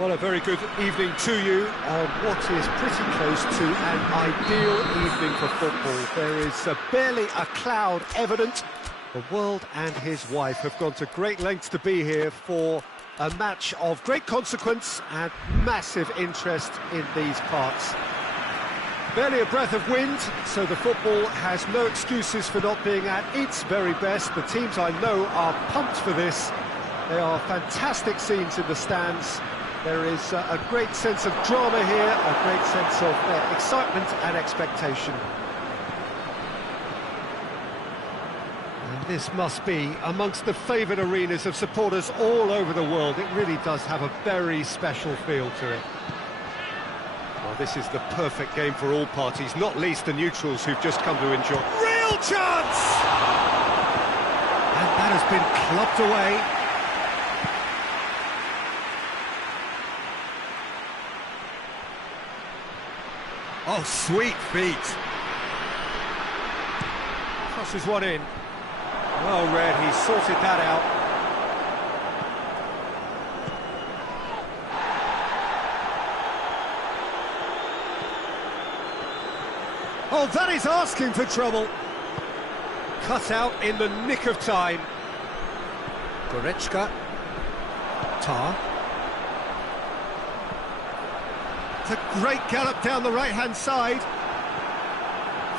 Well, a very good evening to you on what is pretty close to an ideal evening for football. There is barely a cloud evident. The world and his wife have gone to great lengths to be here for a match of great consequence and massive interest in these parts. Barely a breath of wind, so the football has no excuses for not being at its very best. The teams I know are pumped for this. There are fantastic scenes in the stands. There is a great sense of drama here, a great sense of excitement and expectation. And this must be amongst the favoured arenas of supporters all over the world. It really does have a very special feel to it. Well, this is the perfect game for all parties, not least the neutrals who've just come to enjoy. Real chance! And that has been clubbed away. Oh, sweet feet. Crosses one in. Well read, he sorted that out. Oh, that is asking for trouble. Cut out in the nick of time. Goretzka. Tar. It's a great gallop down the right-hand side.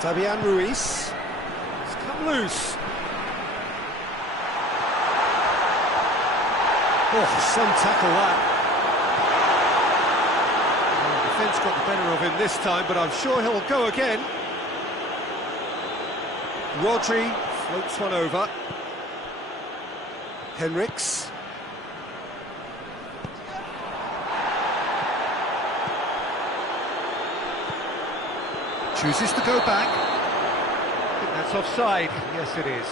Fabian Ruiz. It's come loose. Oh, some tackle that. Well, the defence got the better of him this time, but I'm sure he'll go again. Rodri floats one over. Henriks. Chooses to go back. I think that's offside. Yes, it is.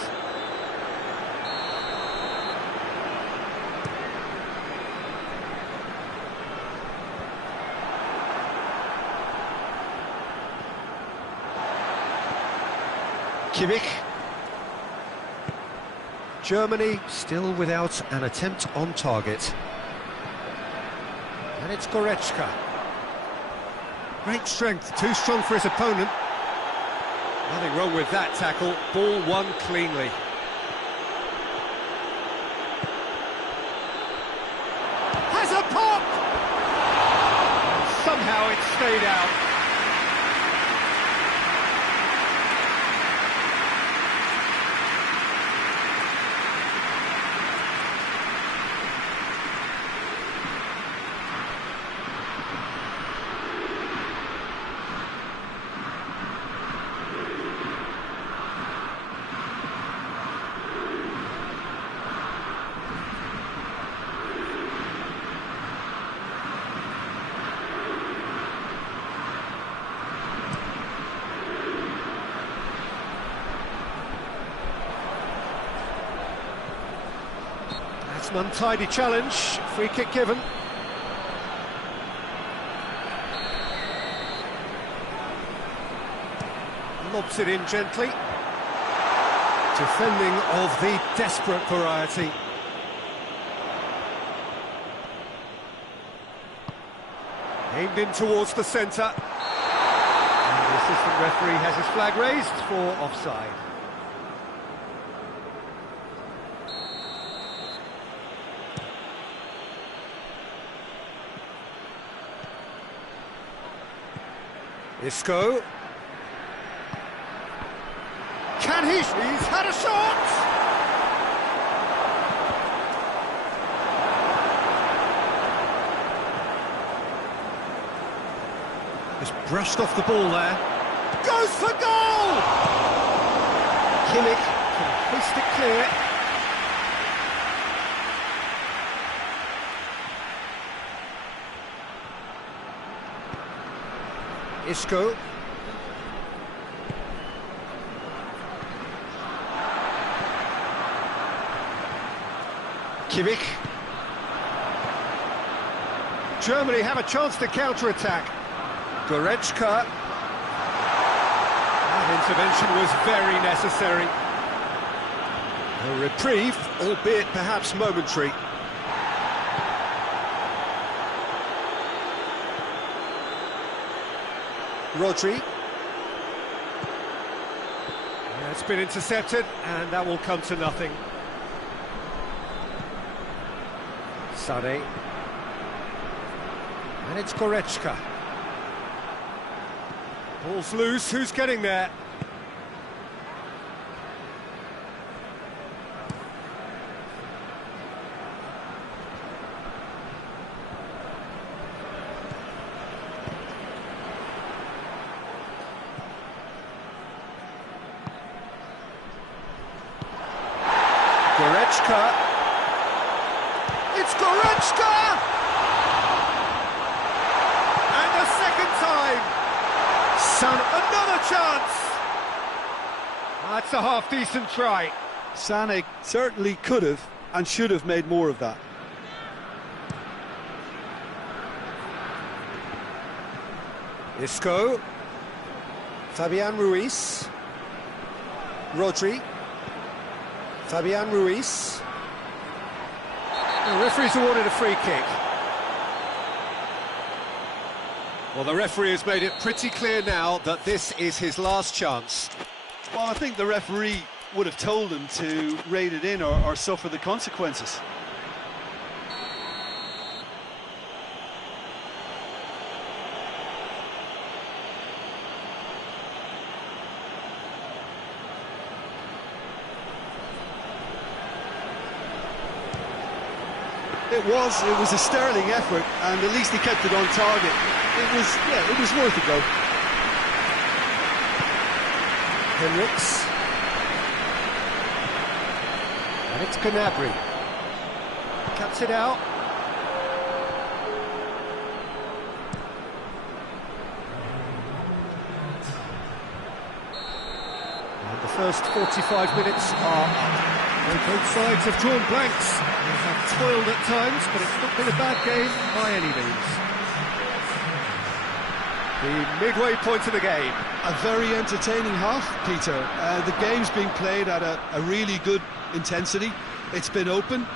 Kimmich. Germany still without an attempt on target. And it's Goretzka. Great strength, too strong for his opponent. Nothing wrong with that tackle, ball won cleanly. Has a pop! Somehow it stayed out. An untidy challenge, free kick given. Lobs it in gently. Defending of the desperate variety. Aimed in towards the centre. And the assistant referee has his flag raised for offside. Isco. Can he? He's had a shot! Just brushed off the ball there. Goes for goal! Kimmich can hoist it clear. Isco. Kimmich. Germany have a chance to counter-attack. Goretzka. That intervention was very necessary. A reprieve, albeit perhaps momentary. Rodri. Yeah, it's been intercepted, and that will come to nothing. Sané. And it's Goretzka. Ball's loose, who's getting there? Goretzka. It's Goretzka! And a second time! Son, another chance! That's a half-decent try. Sané certainly could have and should have made more of that. Isco. Fabian Ruiz. Rodri. Fabian Ruiz. The referee's awarded a free kick. Well, the referee has made it pretty clear now that this is his last chance. Well, I think the referee would have told him to rate it in or suffer the consequences. It was a sterling effort, and at least he kept it on target. It was worth a go. Henriks. And it's Gnabry. Cuts it out. And the first 45 minutes are up. And both sides have drawn blanks. They have toiled at times, but it's not been a bad game by any means. The midway point of the game. A very entertaining half, Peter. The game's being played at a really good intensity. It's been open.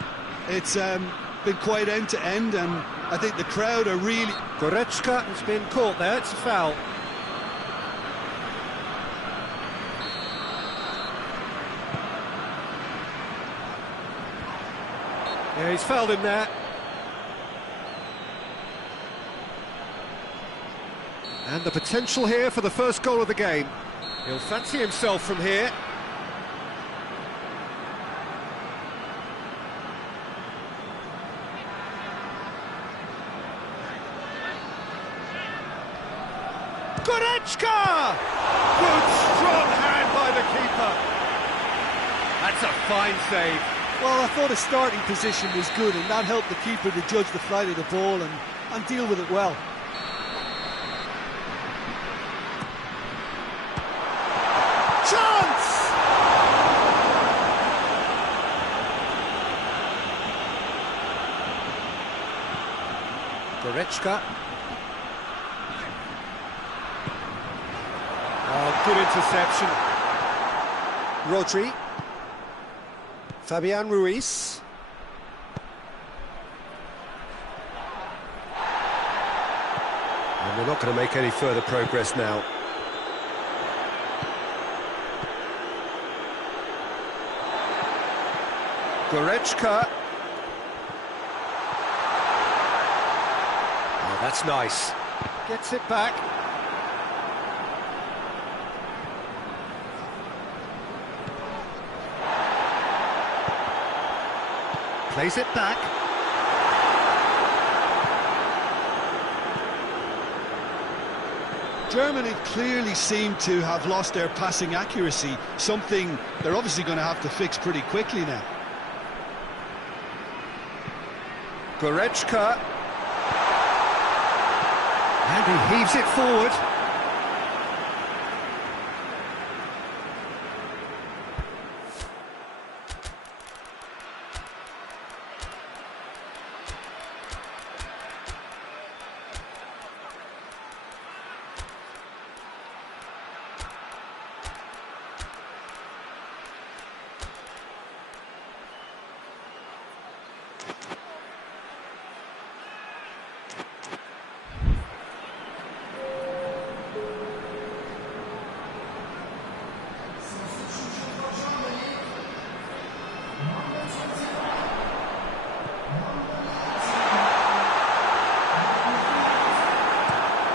It's been quite end-to-end, and I think the crowd are really... Goretzka has been caught there, it's a foul. Yeah, he's fouled him there. And the potential here for the first goal of the game. He'll fancy himself from here. Goretzka! Good, strong hand by the keeper. That's a fine save. Well, I thought his starting position was good, and that helped the keeper to judge the flight of the ball and deal with it well. Chance! Goretzka. Oh, good interception. Rodri. Fabian Ruiz. And they're not going to make any further progress now. Goretzka. Oh, that's nice. Gets it back. Plays it back. Germany clearly seem to have lost their passing accuracy, something they're obviously going to have to fix pretty quickly now. Goretzka. And he heaves it forward.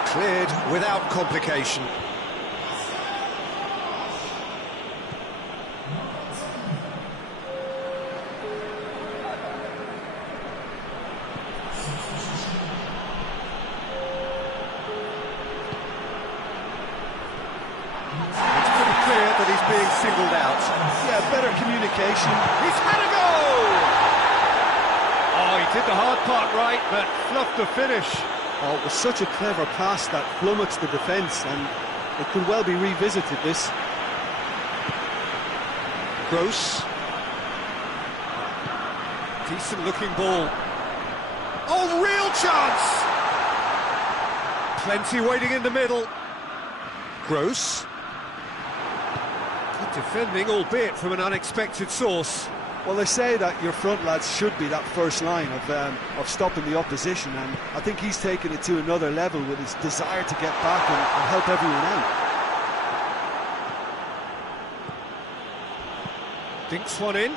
Cleared without complication. Being singled out. Yeah, better communication. He's had a goal! Oh, he did the hard part right, but fluffed the finish. Oh, it was such a clever pass that flummoxed the defence, and it could well be revisited, this. Gross. Decent looking ball. Oh, real chance! Plenty waiting in the middle. Gross. Good defending, albeit from an unexpected source. Well, they say that your front lads should be that first line of stopping the opposition, and I think he's taken it to another level with his desire to get back and help everyone out. Dinks one in.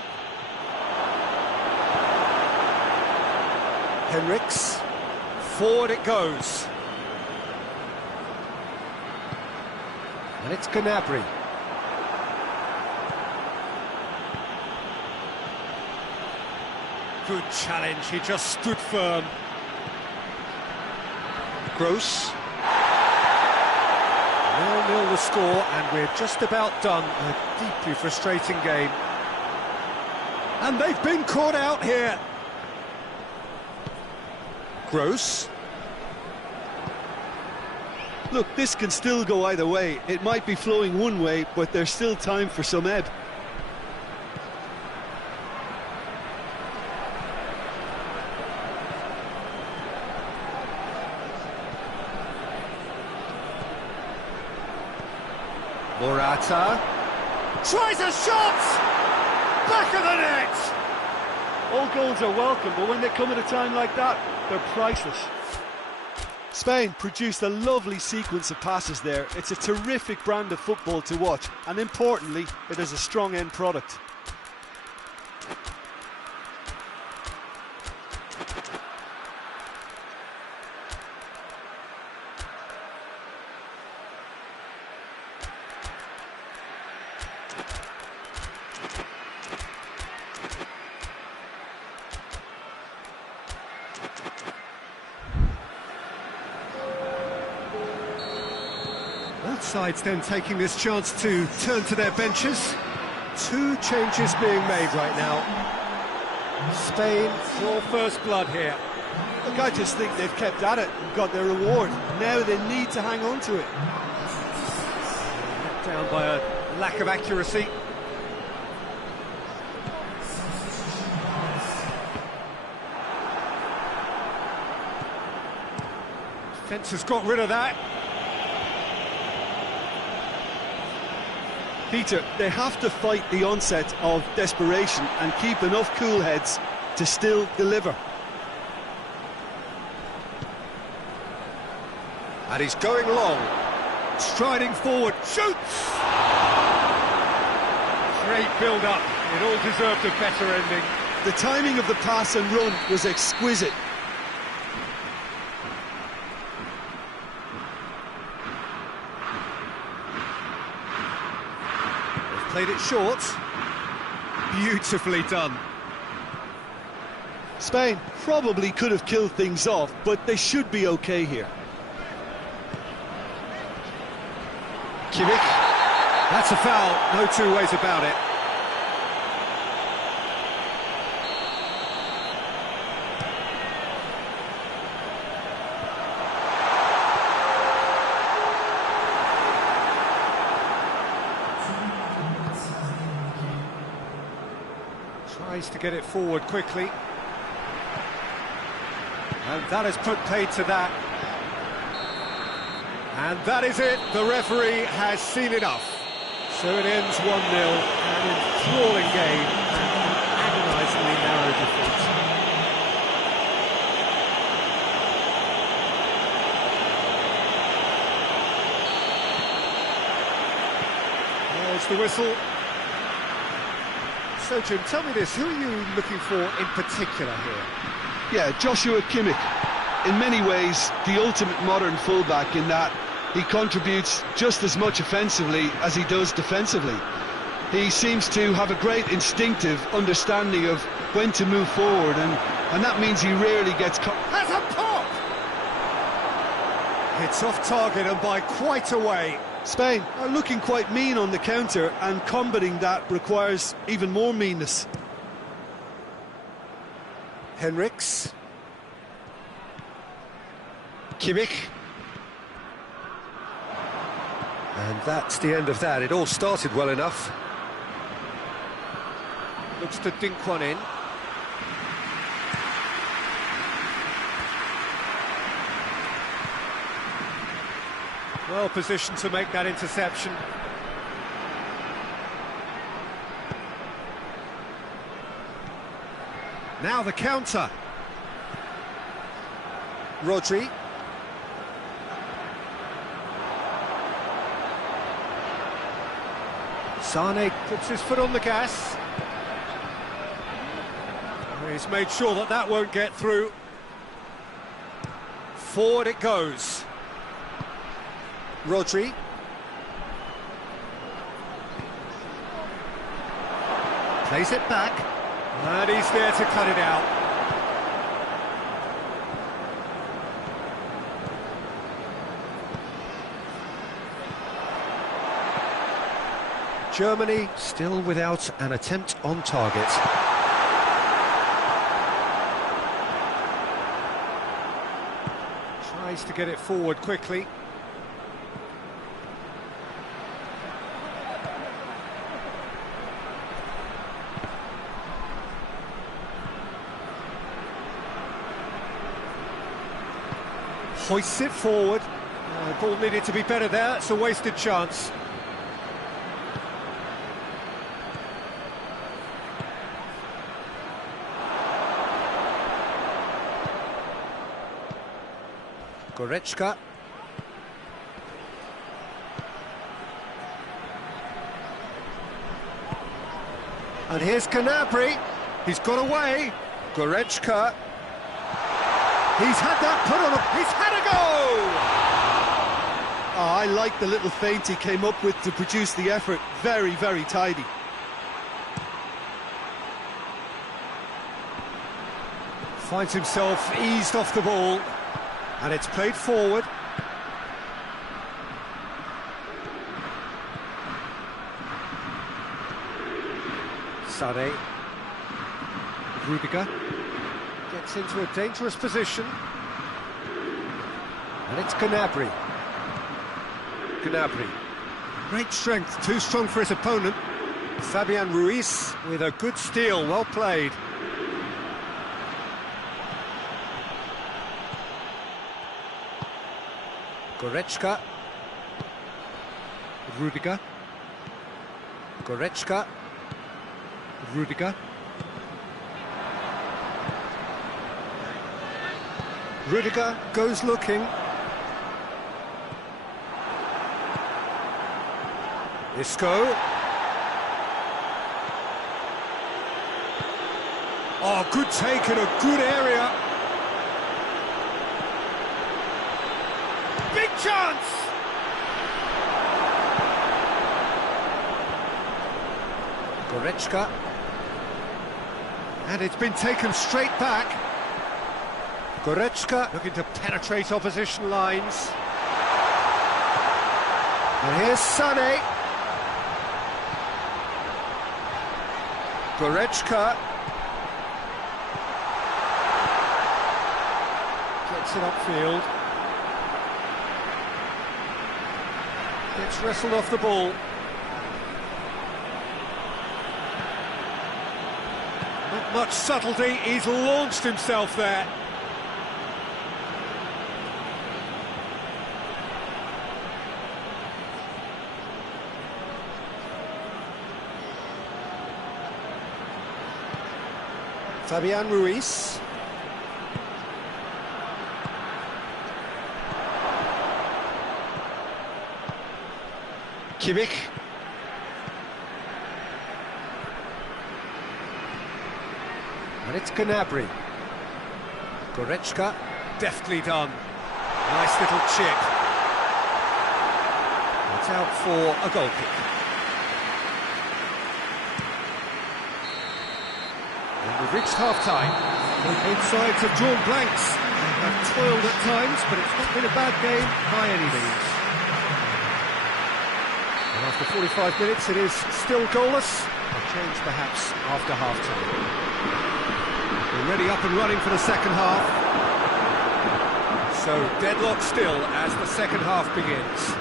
Henriks. Forward it goes. And it's Gnabry. Good challenge, he just stood firm. Gross. 0-0 the score, and we're just about done. A deeply frustrating game. And they've been caught out here. Gross. Look, this can still go either way. It might be flowing one way, but there's still time for some ebb. Morata tries a shot! Back of the net! All goals are welcome, but when they come at a time like that, they're priceless. Spain produced a lovely sequence of passes there. It's a terrific brand of football to watch, and importantly, it is a strong end product. Both sides then taking this chance to turn to their benches. Two changes being made right now. Spain, your first blood here. Look, I just think they've kept at it and got their reward. Now they need to hang on to it. Let down by a lack of accuracy. Defence has got rid of that. Peter, they have to fight the onset of desperation and keep enough cool heads to still deliver. And he's going long, striding forward, shoots! Great build-up, it all deserved a better ending. The timing of the pass and run was exquisite. Played it short. Beautifully done. Spain probably could have killed things off, but they should be okay here. Kimmich. That's a foul, no two ways about it. Tries to get it forward quickly. And that has put paid to that. And that is it. The referee has seen enough. So it ends 1-0, an enthralling game and an agonisingly narrow defeat. There's the whistle. So, Jim, tell me this, who are you looking for in particular here? Yeah, Joshua Kimmich. In many ways, the ultimate modern fullback in that he contributes just as much offensively as he does defensively. He seems to have a great instinctive understanding of when to move forward, and that means he rarely gets caught. Has a pop! It's off target and by quite a way. Spain are looking quite mean on the counter, and combating that requires even more meanness. Henriks. Kimmich. And that's the end of that. It all started well enough. Looks to dink one in. Well positioned to make that interception. Now the counter. Rodri. Sane puts his foot on the gas. He's made sure that that won't get through. Forward it goes. Rodri. Plays it back. And he's there to cut it out. Germany still without an attempt on target. Tries to get it forward quickly. Hoists it forward. Ball needed to be better there. It's a wasted chance. Goretzka. And here's Gnabry. He's got away. Goretzka. He's had that put on him. He's had a go! Oh, I like the little feint he came up with to produce the effort. Very, very tidy. Finds himself eased off the ball. And it's played forward. Sane. Rudiger gets into a dangerous position. And it's Gnabry. Gnabry. Great strength, too strong for his opponent. Fabian Ruiz with a good steal, well played. Goretzka. Rudiger. Goretzka. Rudiger. Rudiger goes looking. Isco. Oh, good take in a good area. Big chance! Goretzka. And it's been taken straight back. Goretzka looking to penetrate opposition lines. And here's Sane. Goretzka. Gets it upfield. Gets wrestled off the ball. Not much subtlety, he's launched himself there. Fabian Ruiz. Kimmich. And it's Gnabry. Goretzka, deftly done. Nice little chip. It's out for a goal kick. And we've reached half-time. Both sides have drawn blanks. They have toiled at times, but it's not been a bad game by any means. And after 45 minutes, it is still goalless. A change perhaps after half-time. Already up and running for the second half. So deadlock still as the second half begins.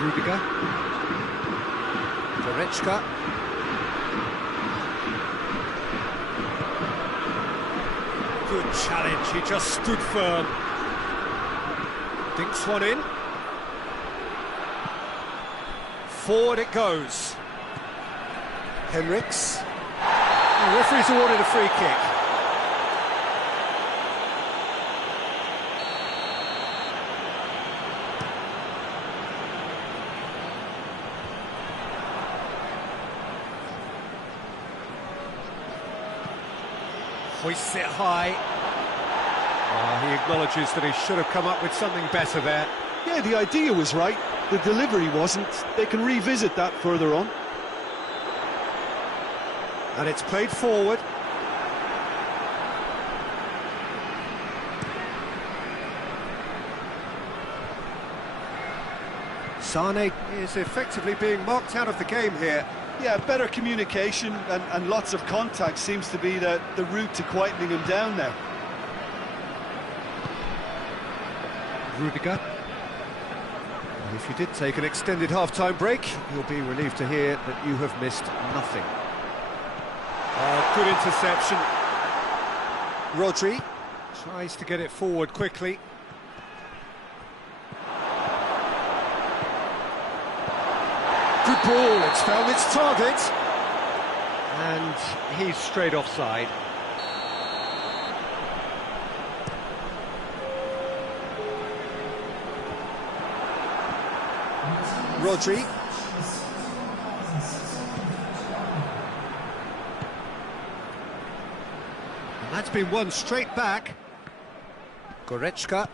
Rudiger. Goretzka. Good challenge, he just stood firm. Dinks one in. Forward it goes. Henrichs. The referee's awarded a free kick. Hoists it high. He acknowledges that he should have come up with something better there. Yeah, the idea was right, the delivery wasn't. They can revisit that further on. And it's played forward. Sane is effectively being marked out of the game here. Yeah, better communication and lots of contact seems to be the route to quietening him down now. Rudiger. If you did take an extended half-time break, you'll be relieved to hear that you have missed nothing. Good interception. Rodri tries to get it forward quickly. Good ball, it's found its target. And he's straight offside. Rodri. And that's been won straight back. Goretzka.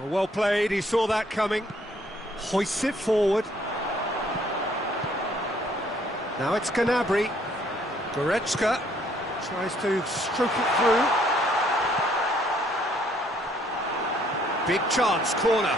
Oh, well played, he saw that coming. Hoists it forward. Now it's Gnabry. Goretzka tries to stroke it through. Big chance, corner.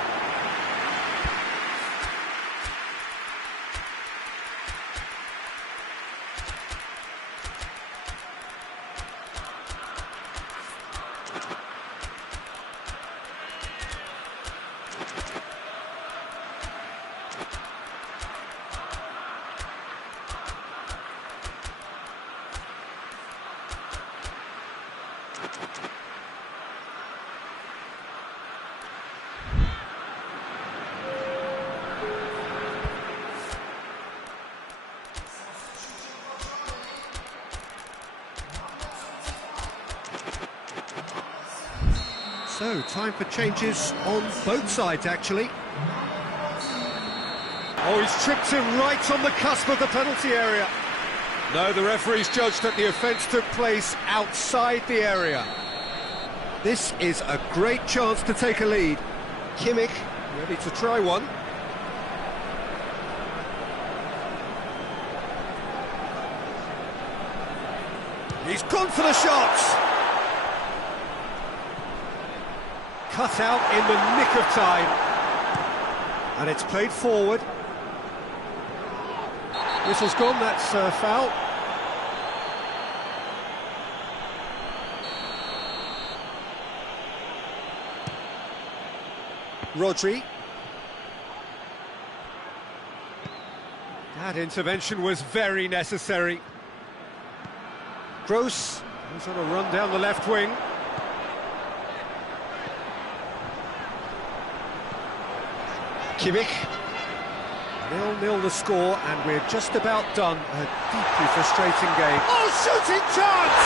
So, time for changes on both sides, actually. Oh, he's tripped him right on the cusp of the penalty area. No, the referee's judged that the offence took place outside the area. This is a great chance to take a lead. Kimmich ready to try one. He's gone for the shots. Cut out in the nick of time. And it's played forward. Whistle's gone, that's a foul. Rodri. That intervention was very necessary. Gross was on a run down the left wing. Kimmich. 0-0 the score, and we're just about done. A deeply frustrating game. Oh, shooting chance!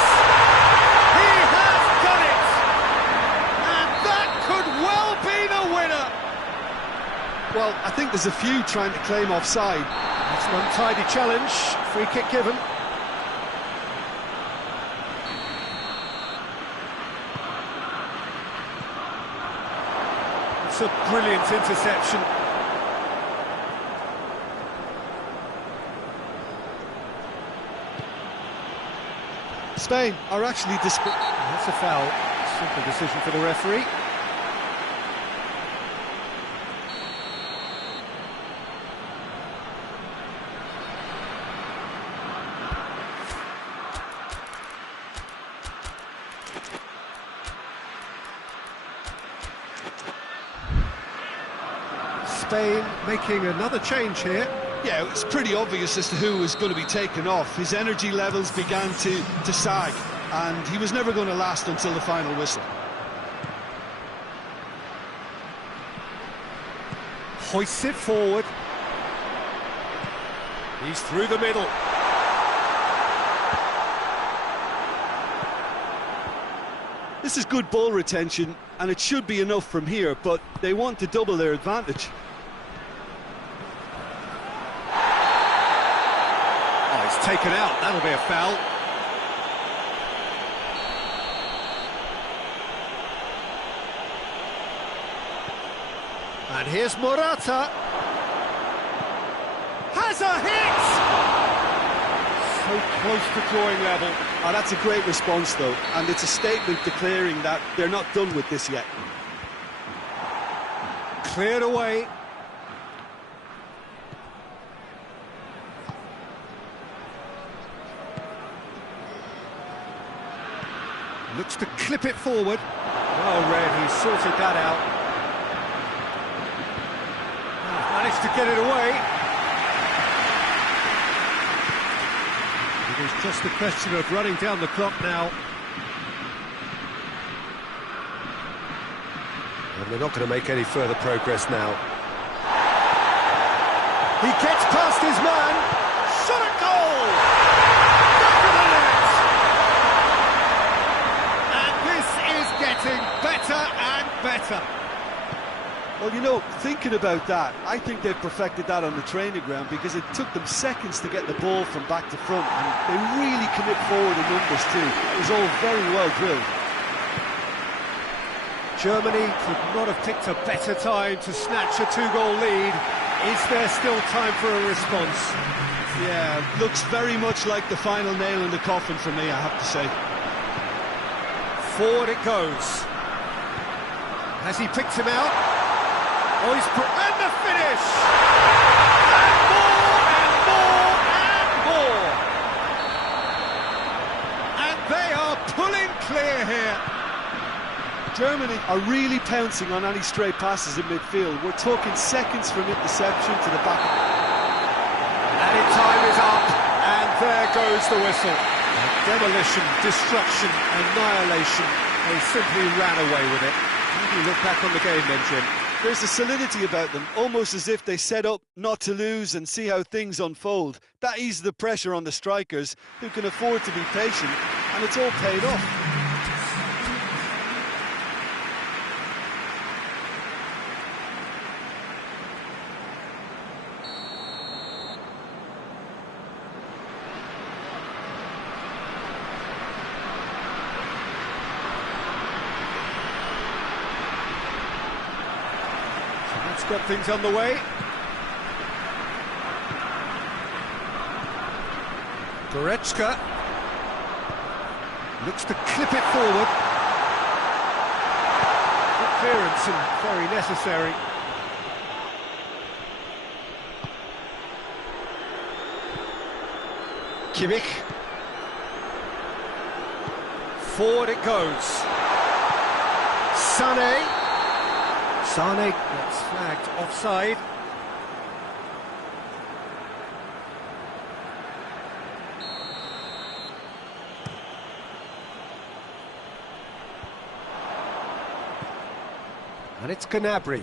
He has done it! And that could well be the winner! Well, I think there's a few trying to claim offside. That's an untidy challenge. Free kick given. It's a brilliant interception. Spain are actually That's a foul. Simple decision for the referee. Spain making another change here. Yeah, it's pretty obvious as to who was going to be taken off. His energy levels began to sag, and he was never going to last until the final whistle. Hoists it forward. He's through the middle. This is good ball retention, and it should be enough from here, but they want to double their advantage. Taken out, that'll be a foul. And here's Morata. Has a hit! So close to drawing level. Oh, that's a great response, though, and it's a statement declaring that they're not done with this yet. Cleared away. Looks to clip it forward. Well read, he sorted that out. Managed to get it away. It is just a question of running down the clock now. And they're not going to make any further progress now. He gets past his man. Shot at goal! Back of the net! And this is getting better and better. Well, you know, thinking about that, I think they've perfected that on the training ground because it took them seconds to get the ball from back to front, and they really commit forward in numbers too. It was all very well drilled. Germany could not have picked a better time to snatch a two-goal lead. Is there still time for a response? Yeah, looks very much like the final nail in the coffin for me, I have to say. Forward it goes. Has he picked him out? Oh, he's and the finish! And more, and more, and more! And they are pulling clear here. Germany are really pouncing on any stray passes in midfield. We're talking seconds from interception to the back. Added time is up, and there goes the whistle. Demolition, destruction, annihilation. They simply ran away with it. How do you look back on the game then, Jim? There's a solidity about them, almost as if they set up not to lose and see how things unfold. That eases the pressure on the strikers, who can afford to be patient, and it's all paid off. That's got things on the way. Goretzka looks to clip it forward. Good clearance and very necessary. Kimmich. Forward it goes. Sané. Sané gets flagged offside. And it's Gnabry.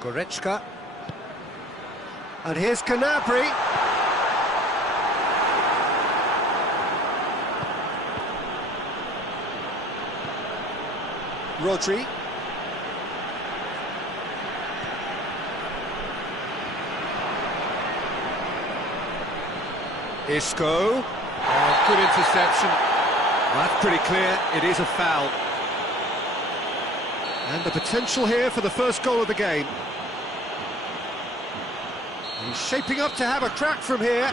Goretzka. And here's Gnabry. Rodri. Isco. Oh, good interception. Well, that's pretty clear. It is a foul. And the potential here for the first goal of the game. He's shaping up to have a crack from here.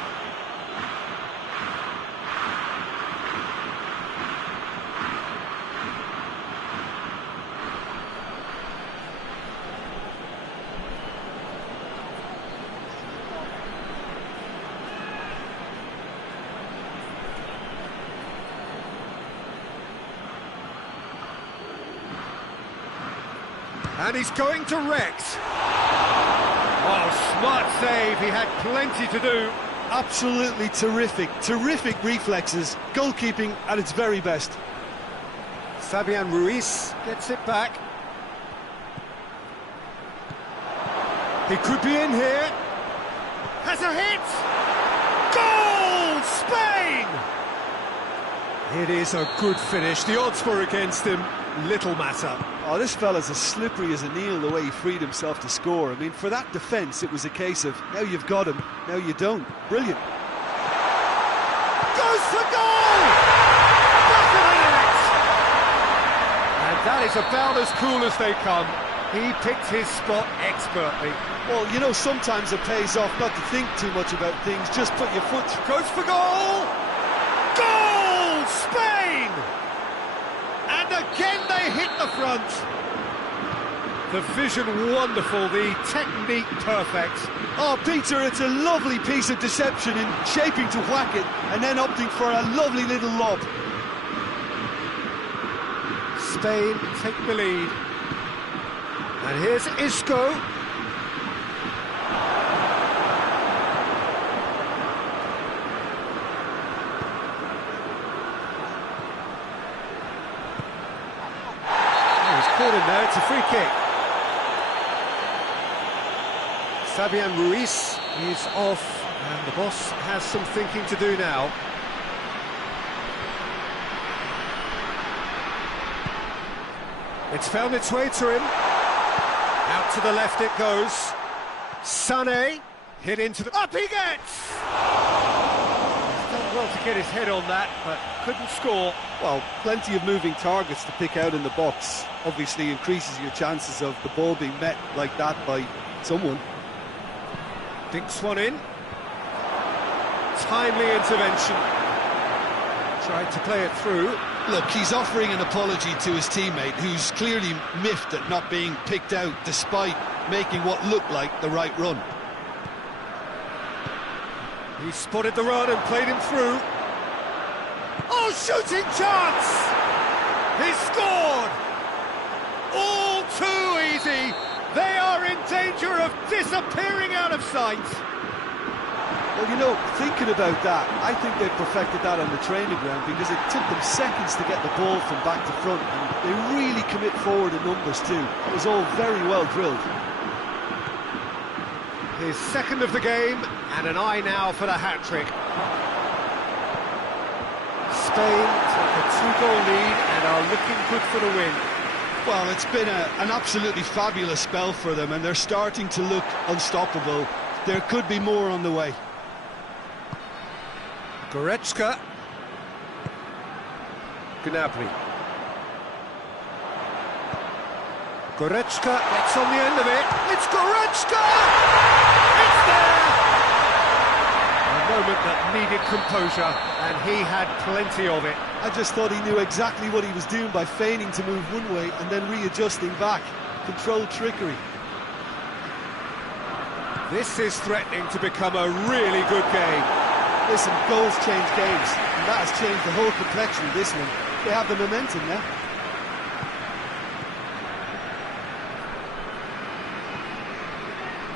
And he's going to Rex. Oh, smart save. He had plenty to do. Absolutely terrific reflexes, goalkeeping at its very best. Fabian Ruiz gets it back. He could be in here. Has a hit! Goal! Spain! It is a good finish. The odds were against him. Little matter. Oh, this fella's as slippery as an eel the way he freed himself to score. I mean, for that defence, it was a case of, now you've got him, now you don't. Brilliant. Goes for goal! Back of the net! And that is about as cool as they come. He picked his spot expertly. Well, you know, sometimes it pays off not to think too much about things, just put your foot... Goes for goal! Goal! Spain! And again they hit the front. The vision wonderful, the technique perfect. Oh, Peter, it's a lovely piece of deception in shaping to whack it and then opting for a lovely little lob. Spain take the lead. And here's Isco. In there, it's a free kick. Fabian Ruiz is off, and the boss has some thinking to do now. It's found its way to him. Out to the left it goes. Sané hit into the... Up he gets! He's done well to get his head on that, but couldn't score. Well, plenty of moving targets to pick out in the box. Obviously increases your chances of the ball being met like that by someone. Dinks one in. Timely intervention. Tried to play it through. Look, he's offering an apology to his teammate, who's clearly miffed at not being picked out despite making what looked like the right run. He spotted the run and played him through. Oh, shooting chance! He scored! All too easy. They are in danger of disappearing out of sight. Well, you know, thinking about that, I think they perfected that on the training ground because it took them seconds to get the ball from back to front, and they really commit forward in numbers too. It was all very well drilled. His second of the game, and an eye now for the hat-trick. Spain take a 2-goal lead and are looking good for the win. Well, it's been an absolutely fabulous spell for them, and they're starting to look unstoppable. There could be more on the way. Goretzka. Gnabry. Goretzka gets on the end of it. It's Goretzka! It's there! A moment that needed composure, and he had plenty of it. I just thought he knew exactly what he was doing by feigning to move one way and then readjusting back. Controlled trickery. This is threatening to become a really good game. Listen, goals change games, and that has changed the whole complexion of this one. They have the momentum now.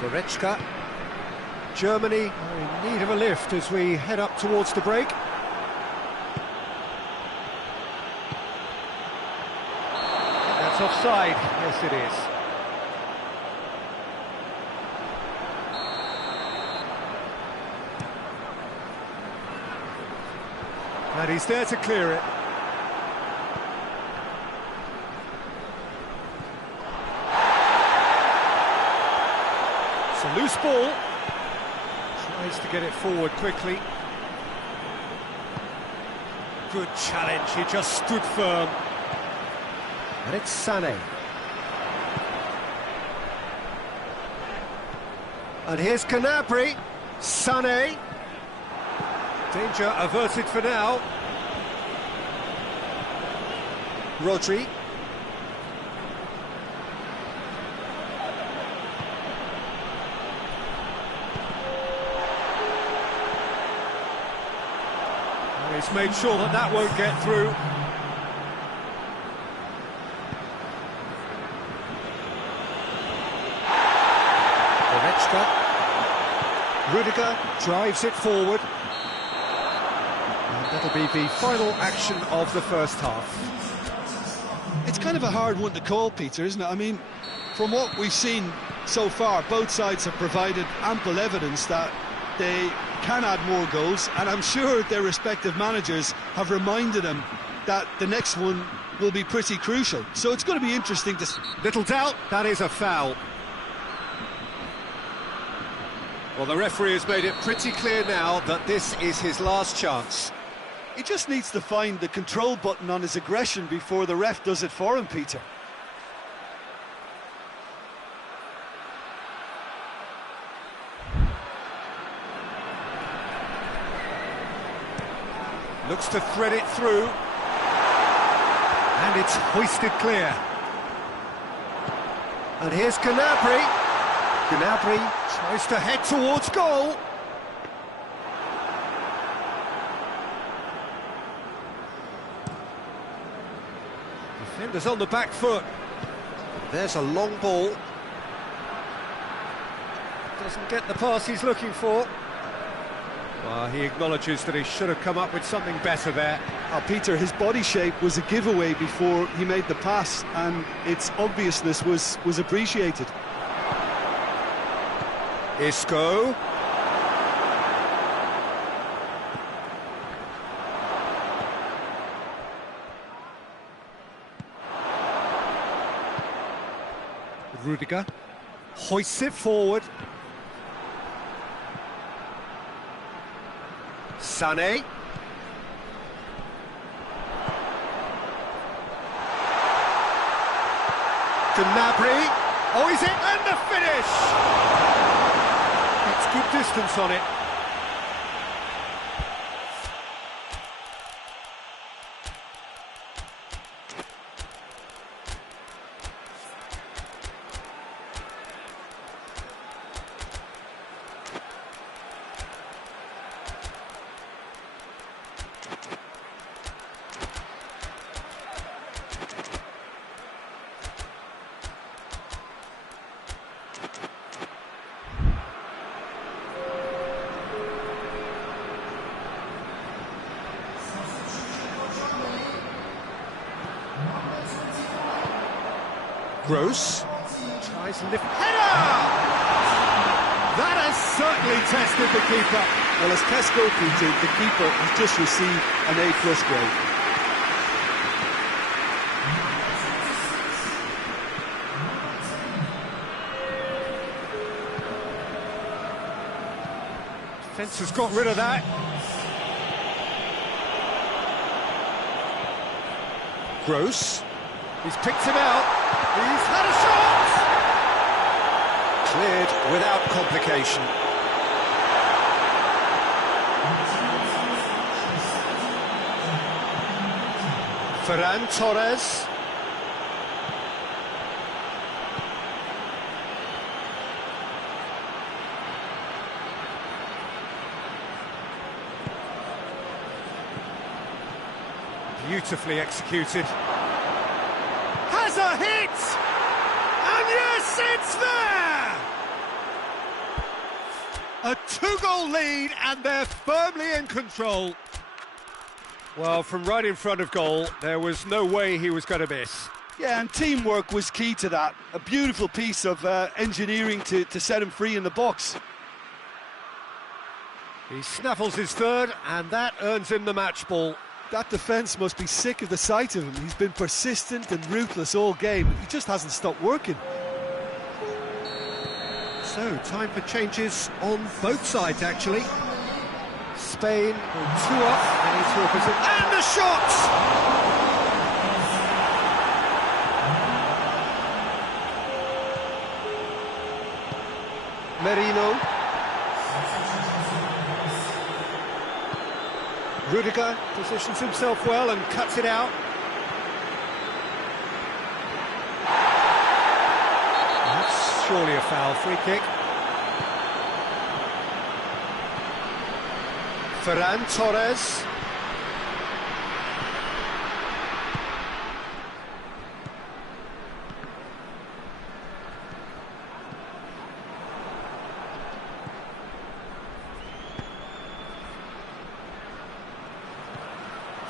Goretzka. Germany are in need of a lift as we head up towards the break. That's offside. Yes, it is. And he's there to clear it. It's a loose ball. Tries to get it forward quickly. Good challenge, he just stood firm. And it's Sané. And here's Gnabry. Sané. Danger averted for now. Rodri. He's made sure that that won't get through. Goretzka. Rudiger drives it forward. And that'll be the final action of the first half. It's kind of a hard one to call, Peter, isn't it? I mean, from what we've seen so far, both sides have provided ample evidence that they can add more goals, and I'm sure their respective managers have reminded them that the next one will be pretty crucial. So it's going to be interesting to... Little doubt, that is a foul. Well, the referee has made it pretty clear now that this is his last chance. He just needs to find the control button on his aggression before the ref does it for him, Peter. Looks to thread it through. And it's hoisted clear. And here's Gnabry. Gnabry tries to head towards goal. Defenders on the back foot. There's a long ball. Doesn't get the pass he's looking for. Well, he acknowledges that he should have come up with something better there. Peter, his body shape was a giveaway before he made the pass, and its obviousness was appreciated. Isco. Rudiger hoists it forward. Sané. Gnabry. Oh, is it? And the finish! It's good distance on it. Gross tries to lift. Header! That has certainly tested the keeper. Well, as tests go, Peter, the keeper has just received an A+ grade. Defence has got rid of that. Gross. He's picked him out. He's had a shot! Cleared without complication. Ferran Torres. Beautifully executed. Has a hit! And yes, it's there! A two-goal lead, and they're firmly in control. Well, from right in front of goal, there was no way he was going to miss. Yeah, and teamwork was key to that. A beautiful piece of engineering to set him free in the box. He snaffles his third, and that earns him the match ball. That defence must be sick of the sight of him. He's been persistent and ruthless all game. He just hasn't stopped working. So, time for changes on both sides, actually. Spain go 2 up and into a position. And the shot! Merino. Rudiger positions himself well and cuts it out. That's surely a foul. Free kick. Ferran Torres.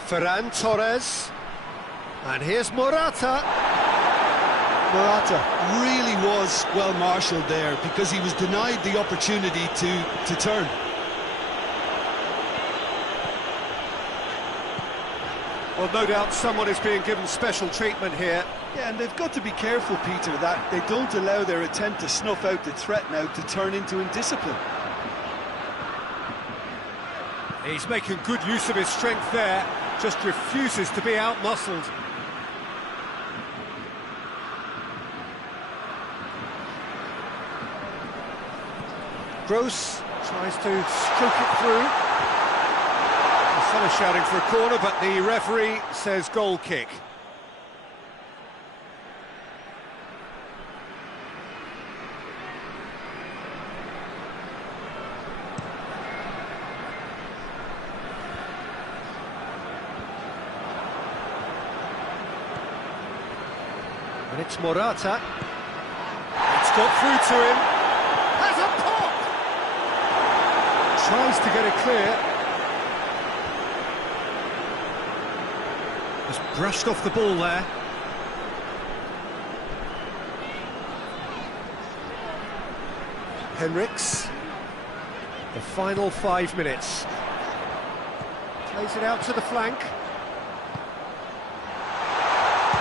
Ferran Torres. And here's Morata. Morata really was well marshalled there because he was denied the opportunity to turn. Well, no doubt someone is being given special treatment here. Yeah, and they've got to be careful, Peter, that they don't allow their attempt to snuff out the threat now to turn into indiscipline. He's making good use of his strength there, just refuses to be out-muscled. Gross tries to stroke it through. Some are shouting for a corner, but the referee says goal kick. And it's Morata. It's got through to him. Has a pop! Tries to get it clear. Just brushed off the ball there. Henriks. The final 5 minutes. Plays it out to the flank.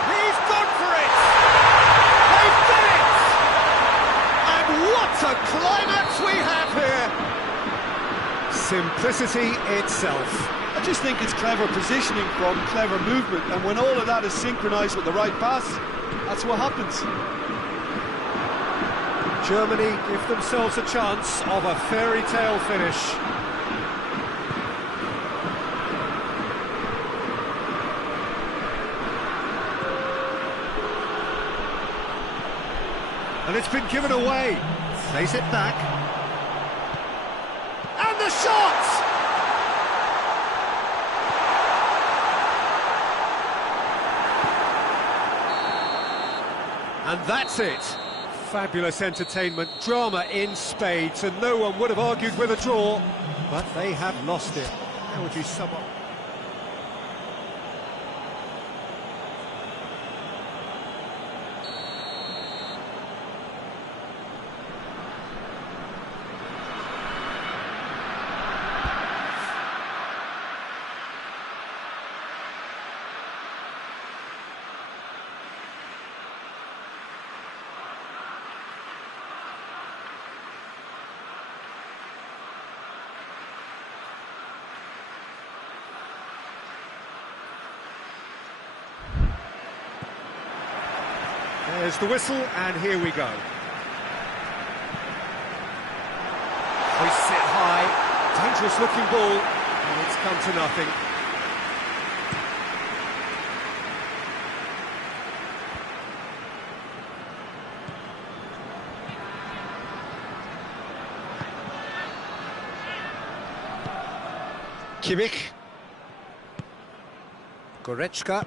He's gone for it! They've done it! And what a climax we have here! Simplicity itself. I just think it's clever positioning from clever movement, and when all of that is synchronised with the right pass, that's what happens. Germany give themselves a chance of a fairy tale finish. And it's been given away. Plays it back. And the shot! And that's it. Fabulous entertainment, drama in spades, and no one would have argued with a draw, but they have lost it. How would you sum up? There's the whistle, and here we go. Hoists it high, dangerous looking ball, and it's come to nothing. Kimmich. Goretzka.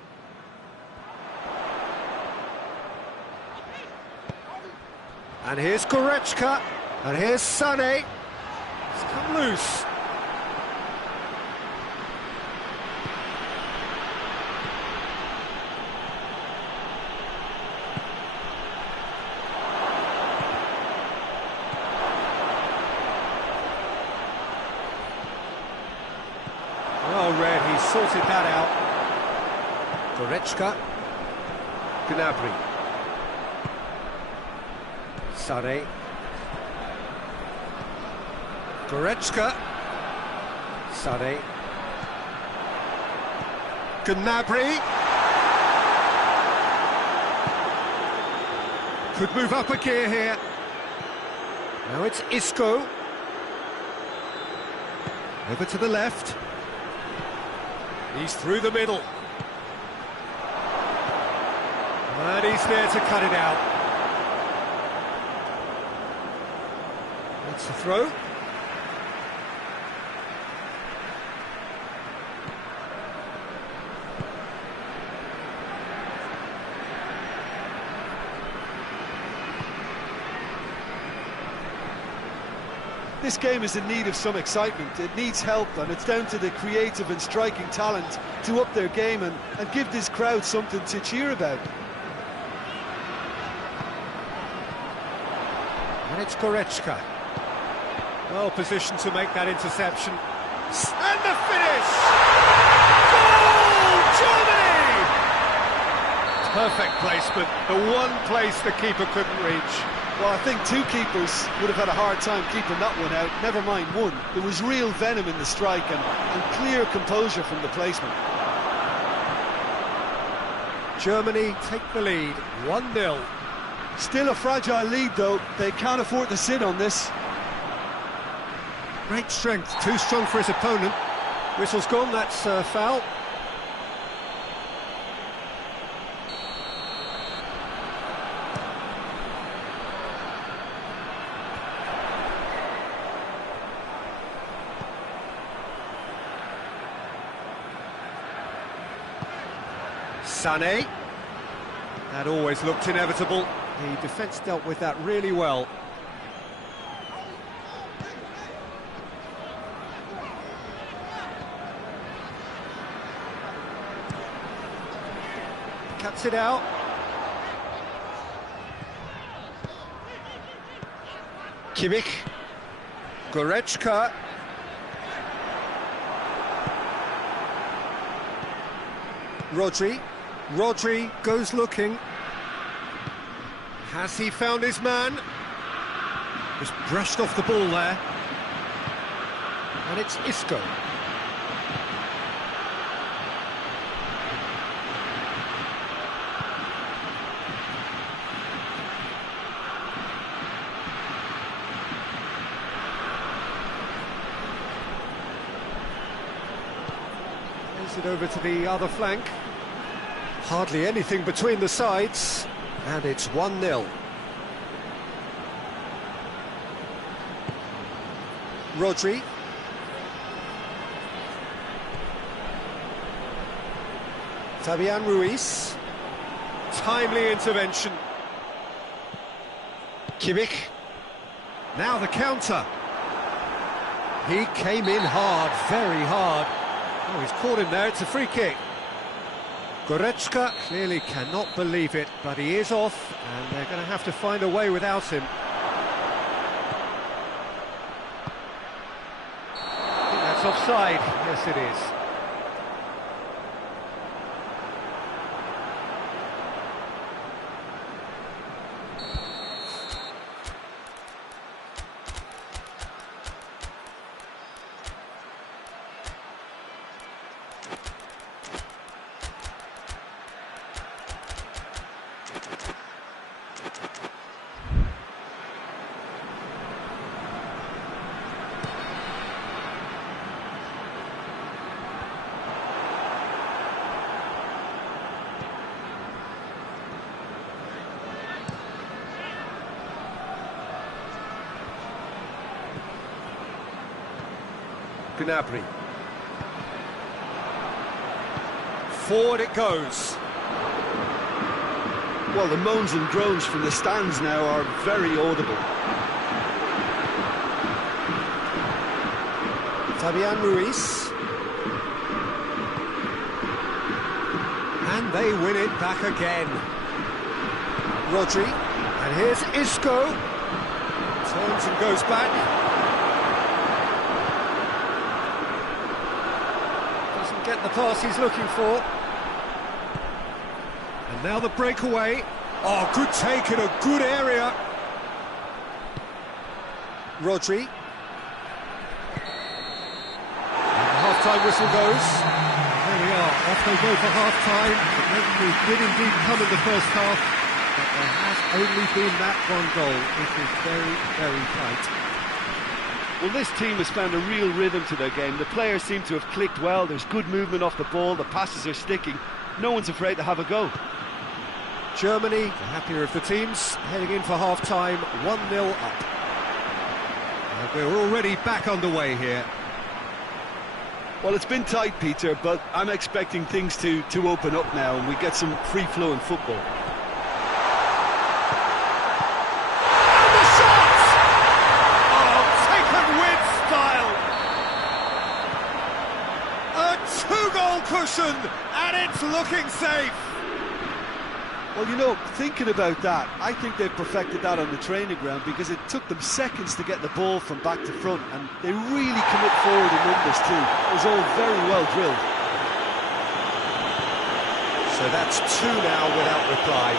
And here's Goretzka, and here's Sané. It's come loose. Well read, he sorted that out. Goretzka. Gnabry. Sané. Goretzka. Sané. Gnabry. Could move up a gear here. Now it's Isco. Over to the left. He's through the middle. And he's there to cut it out. That's the throw. This game is in need of some excitement. It needs help, and it's down to the creative and striking talent to up their game and give this crowd something to cheer about. And it's Goretzka. Well positioned to make that interception. And the finish! Goal! Germany! Perfect placement. The one place the keeper couldn't reach. Well, I think two keepers would have had a hard time keeping that one out, never mind one. There was real venom in the strike and clear composure from the placement. Germany take the lead, 1-0. Still a fragile lead, though. They can't afford to sit on this. Great strength, too strong for his opponent. Whistle's gone, that's a foul. Sané. That always looked inevitable. The defence dealt with that really well. Cuts it out. Kimmich. Goretzka. Rodri goes looking. Has he found his man? Just brushed off the ball there. And it's Isco. Plays it over to the other flank. Hardly anything between the sides, and it's 1-0. Rodri. Fabian Ruiz. Timely intervention. Kimmich. Now the counter. He came in hard, very hard. Oh, he's caught him there, it's a free kick. Goretzka clearly cannot believe it, but he is off, and they're going to have to find a way without him. I think that's offside. Yes, it is. Gnabry. Forward it goes. Well, the moans and groans from the stands now are very audible. Fabian Ruiz. And they win it back again. Rodri. And here's Isco. Turns and goes back. Get the pass he's looking for. And now the breakaway. Oh, good take in a good area. Rodri. And half-time whistle goes. There we are, off they go for half-time. The breakthrough did indeed come in the first half, but there has only been that one goal. It is very, very tight. Well, this team has found a real rhythm to their game. The players seem to have clicked well. There's good movement off the ball. The passes are sticking. No one's afraid to have a go. Germany, the happier of the teams, heading in for half-time, 1-0 up. And we're already back underway here. Well, it's been tight, Peter, but I'm expecting things to open up now and we get some free-flowing football. And the shot! Oh, taken with style! A two-goal cushion, and it's looking safe! Well, you know, thinking about that, I think they've perfected that on the training ground because it took them seconds to get the ball from back to front, and they really commit forward in numbers too. It was all very well drilled. So that's two now without reply.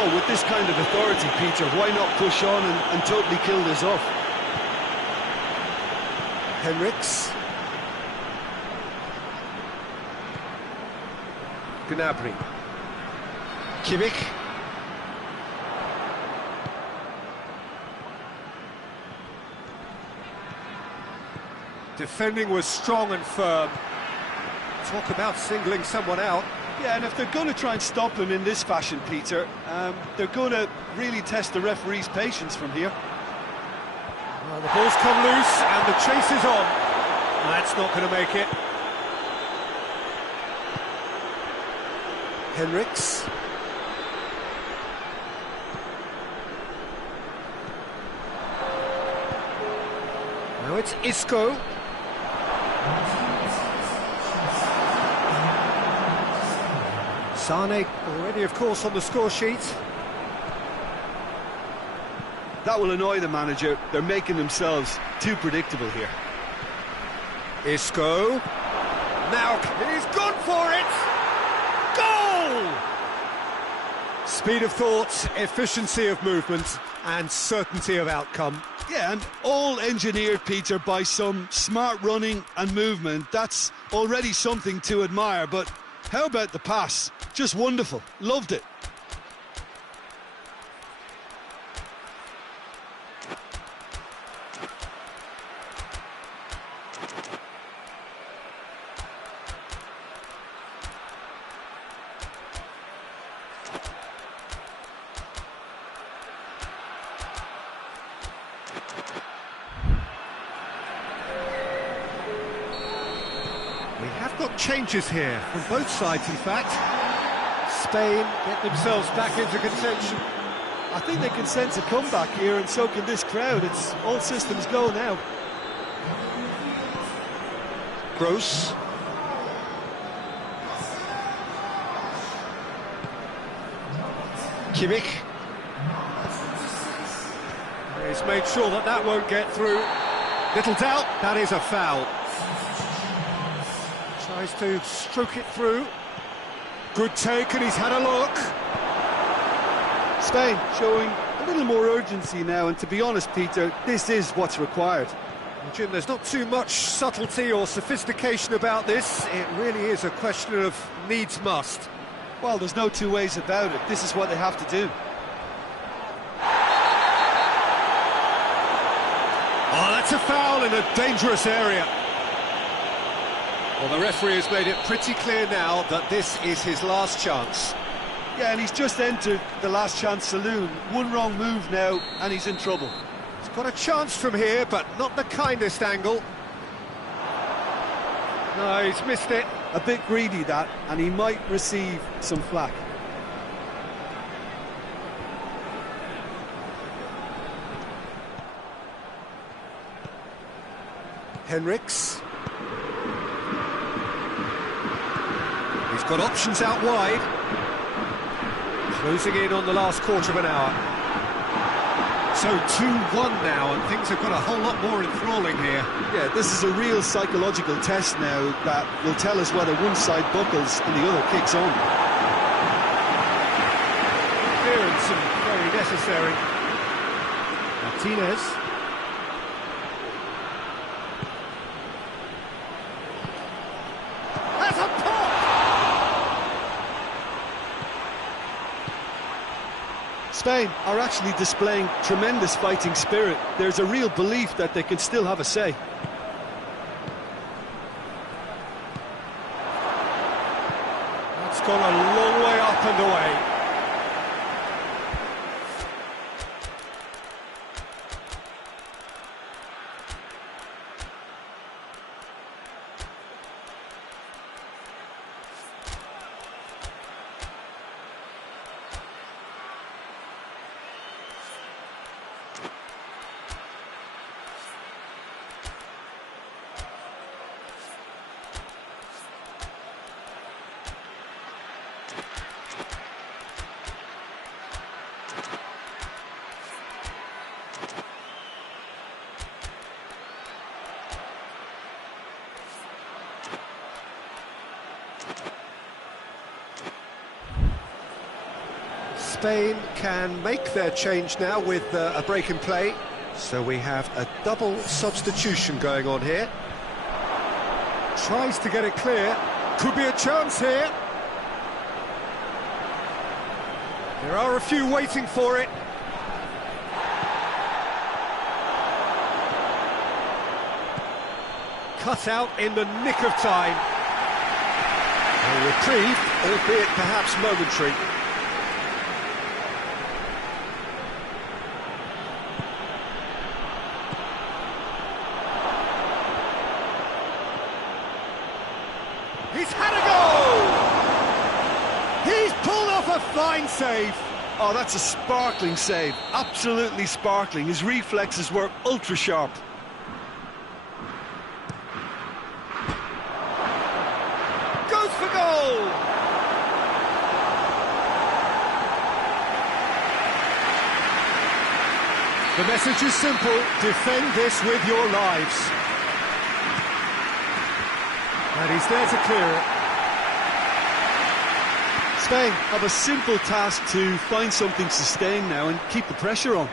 Well, with this kind of authority, Peter, why not push on and totally kill this off? Henriks. Gnabry. Kimmich. Defending was strong and firm. Talk about singling someone out. Yeah, and if they're going to try and stop him in this fashion, Peter, they're going to really test the referee's patience from here. Well, the ball's come loose and the chase is on. That's not going to make it. Henriks. Now it's Isco. Sane already, of course, on the score sheet. That will annoy the manager. They're making themselves too predictable here. Isco. Now he's gone for it! Goal! Speed of thought, efficiency of movement, and certainty of outcome. Yeah, and all engineered, Peter, by some smart running and movement. That's already something to admire, but how about the pass? Just wonderful. Loved it. We have got changes here from both sides, in fact. Spain get themselves back into contention. I think they can sense a comeback here, and so can this crowd. It's all systems go now. Gross. Kimmich. He's made sure that that won't get through. Little doubt, that is a foul. Tries to stroke it through. Good take, and he's had a look. Spain showing a little more urgency now, and to be honest, Peter, this is what's required. Well, Jim, there's not too much subtlety or sophistication about this. It really is a question of needs must. Well, there's no two ways about it. This is what they have to do. Oh, that's a foul in a dangerous area. Well, the referee has made it pretty clear now that this is his last chance. Yeah, and he's just entered the last chance saloon. One wrong move now, and he's in trouble. He's got a chance from here, but not the kindest angle. No, he's missed it. A bit greedy, that, and he might receive some flack. Henriks. He's got options out wide. Closing in on the last quarter of an hour. So 2-1 now, and things have got a whole lot more enthralling here. Yeah, this is a real psychological test now that will tell us whether one side buckles and the other kicks on. Clearance and very necessary. Martinez. Spain are actually displaying tremendous fighting spirit. There's a real belief that they can still have a say. That's gone a long way up and away. Spain can make their change now with a break in play, so we have a double substitution going on here. Tries to get it clear, could be a chance here. There are a few waiting for it. Cut out in the nick of time. A reprieve, albeit perhaps momentary. He's had a goal! He's pulled off a fine save. Oh, that's a sparkling save. Absolutely sparkling. His reflexes were ultra sharp. Goes for goal! The message is simple: defend this with your lives. And he's there to clear it. Spain have a simple task to find something sustained now and keep the pressure on.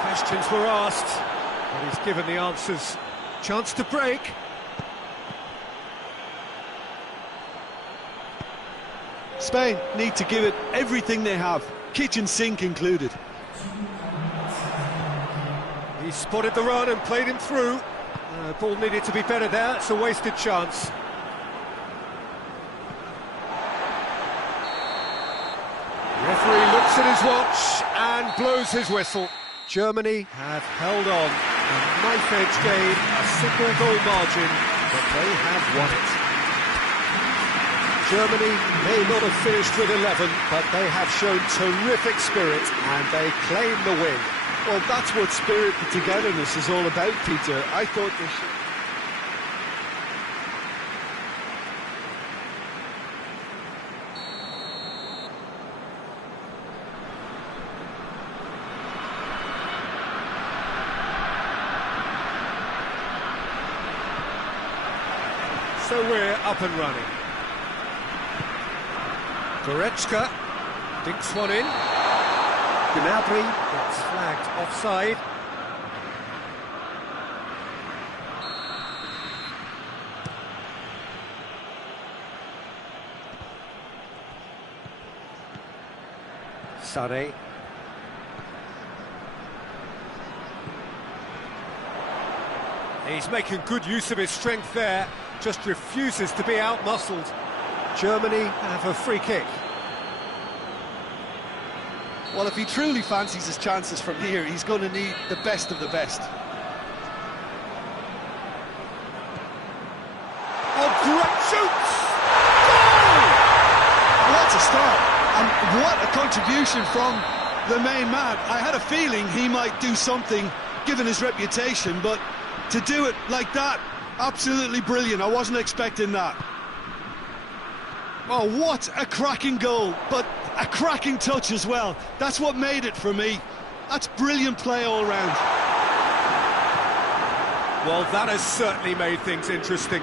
Questions were asked, and he's given the answers. Chance to break. Spain need to give it everything they have, kitchen sink included. He spotted the run and played him through. Ball needed to be better there, it's a wasted chance. Referee looks at his watch and blows his whistle. Germany have held on. A knife-edge game, a single goal margin, but they have won it. Germany may not have finished with 11, but they have shown terrific spirit and they claim the win. Well, that's what spirit and togetherness is all about, Peter. I thought they should... So we're up and running. Goretzka dinks one in. Gnabry gets flagged offside. Sane. He's making good use of his strength there, just refuses to be out-muscled. Germany have a free kick. Well, if he truly fancies his chances from here, he's going to need the best of the best. Oh, great shoots! Goal! What a start, and what a contribution from the main man. I had a feeling he might do something, given his reputation, but to do it like that, absolutely brilliant. I wasn't expecting that. Oh, what a cracking goal, but a cracking touch as well. That's what made it for me. That's brilliant play all round. Well, that has certainly made things interesting.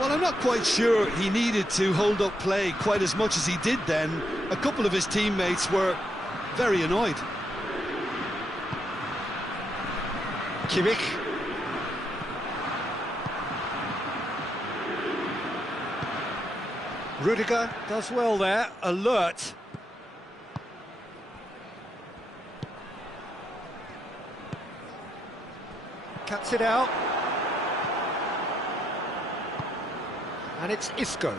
Well, I'm not quite sure he needed to hold up play quite as much as he did then. A couple of his teammates were very annoyed. Kimmich. Rudiger does well there, alert. Cuts it out. And it's Isco.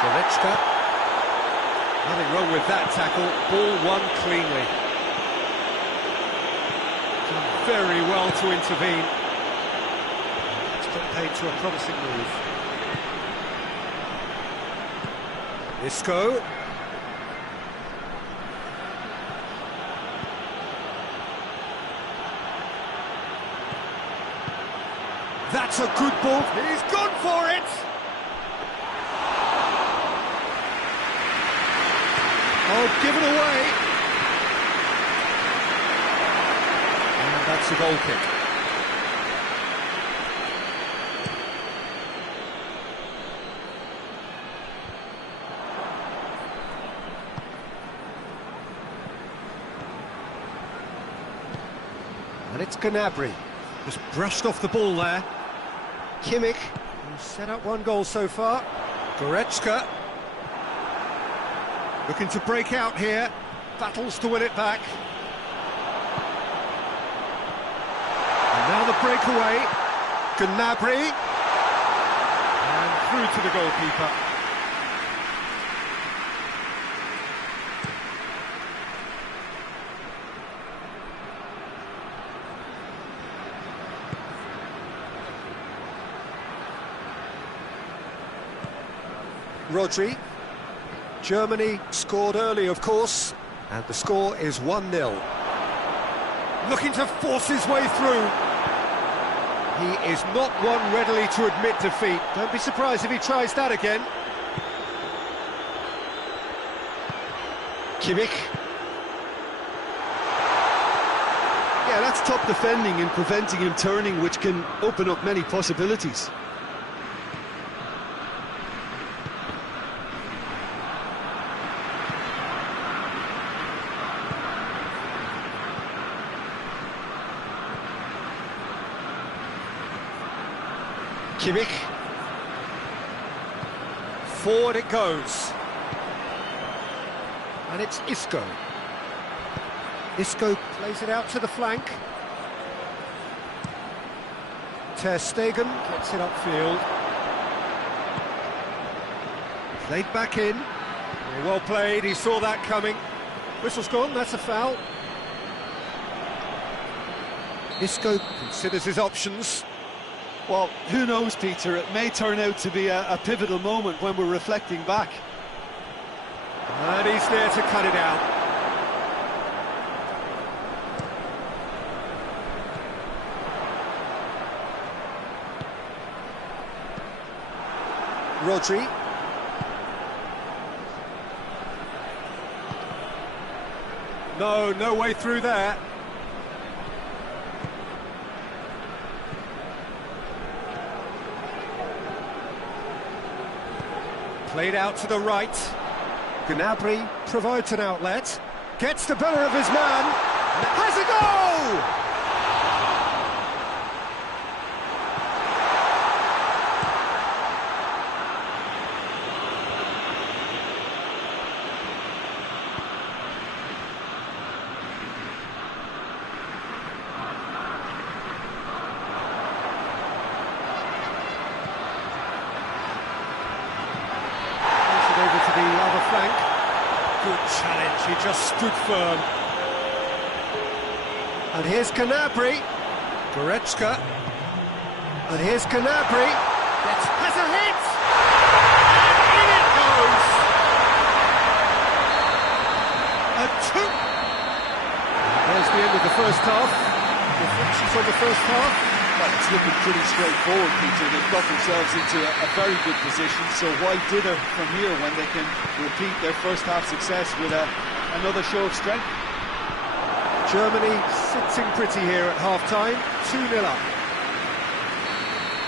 Goretzka. Nothing wrong with that tackle. Ball won cleanly. Done very well to intervene. It's put paid to a promising move. Isco. That's a good ball. He's gone for it. Oh, given away. And that's a goal kick. And it's Gnabry. Just brushed off the ball there. Kimmich, who's set up one goal so far. Goretzka. Looking to break out here. Battles to win it back. And now the breakaway. Gnabry. And through to the goalkeeper. Rodri. Germany scored early, of course, and the score is 1-0. Looking to force his way through. He is not one readily to admit defeat. Don't be surprised if he tries that again. Kimmich. Yeah, that's top defending and preventing him turning, which can open up many possibilities. Kimmich. Forward it goes. And it's Isco. Isco plays it out to the flank. Ter Stegen gets it upfield. Played back in. Well played, he saw that coming. Whistle's gone, that's a foul. Isco considers his options. Well, who knows, Peter? It may turn out to be a pivotal moment when we're reflecting back. And he's there to cut it out. Rodri. No way through there. Played out to the right. Gnabry provides an outlet. Gets the better of his man. Has a goal! Over to the other flank. Good challenge, he just stood firm. And here's Gnabry. Goretzka. And here's Gnabry. Has a hit! And in it goes! A two! There's the end of the first half. Reflections on the first half. Well, it's looking pretty straightforward, Peter. They've got themselves into a very good position, so why dither from here when they can repeat their first half success with another show of strength? Germany sitting pretty here at half-time, 2-0 up.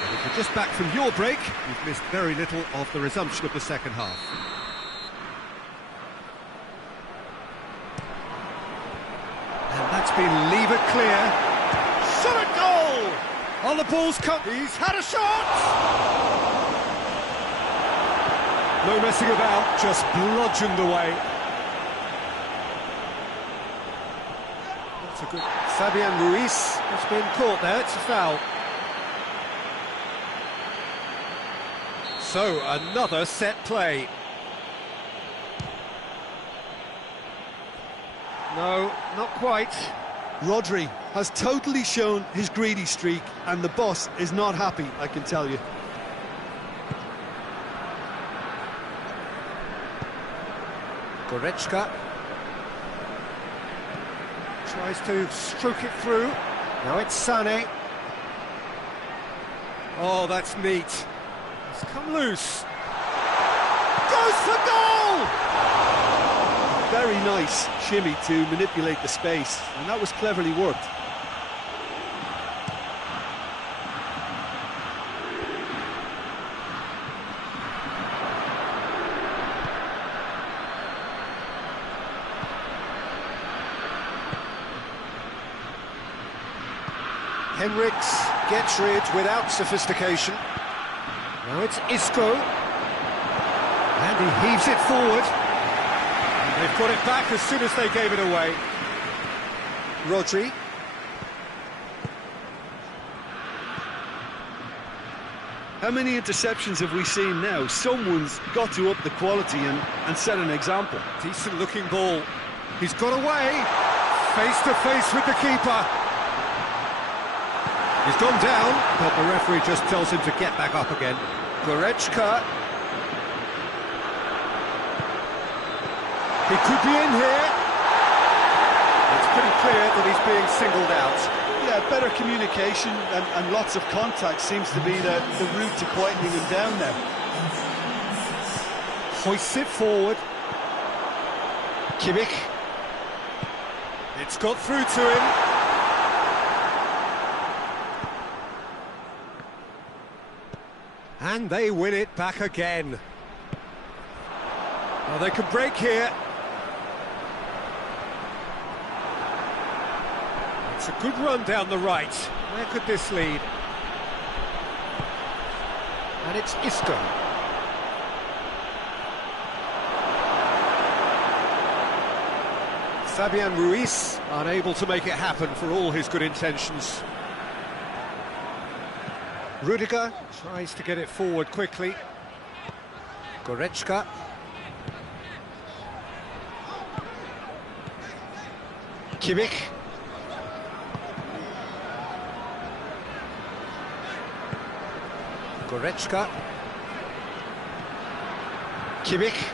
And if you're just back from your break, you've missed very little of the resumption of the second half. And that's been levered clear. Shot at goal! On the ball's cut, he's had a shot! No messing about, just bludgeoned away. That's a good... Fabian Ruiz has been caught there, it's a foul. So, another set play. No, not quite. Rodri has totally shown his greedy streak, and the boss is not happy, I can tell you. Goretzka tries to stroke it through. Now it's Sané. Oh, that's neat. It's come loose. Goes for goal! Very nice shimmy to manipulate the space, and that was cleverly worked. Henrichs gets rid without sophistication. Now it's Isco. And he heaves it forward. And they've got it back as soon as they gave it away. Rodri. How many interceptions have we seen now? Someone's got to up the quality and set an example. Decent looking ball. He's got away. Face to face with the keeper. He's gone down, but the referee just tells him to get back up again. Goretzka. He could be in here. It's pretty clear that he's being singled out. Yeah, better communication and lots of contact seems to be the route to quietening him down now. Hoists it forward. Kimmich. It's got through to him. And they win it back again. Well, they could break here. It's a good run down the right. Where could this lead? And it's Isco. Fabian Ruiz unable to make it happen for all his good intentions. Rudiger tries to get it forward quickly. Goretzka. Kimmich. Goretzka. Kimmich.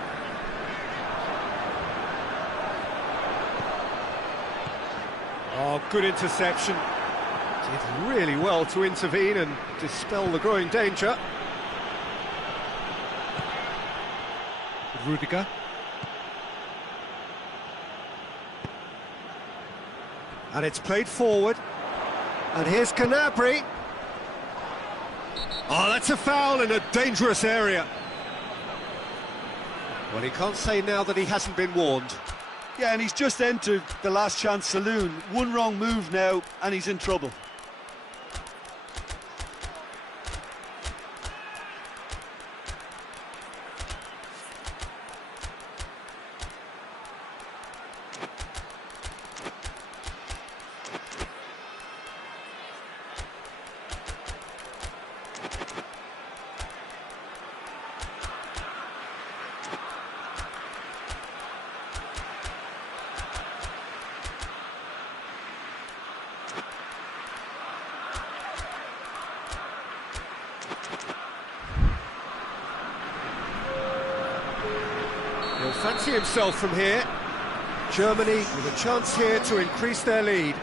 Oh, good interception. Did really well to intervene and dispel the growing danger. Rudiger. And it's played forward. And here's Gnabry. Oh, that's a foul in a dangerous area. Well, he can't say now that he hasn't been warned. Yeah, and he's just entered the last chance saloon. One wrong move now, and he's in trouble. He'll fancy himself from here. Germany with a chance here to increase their lead.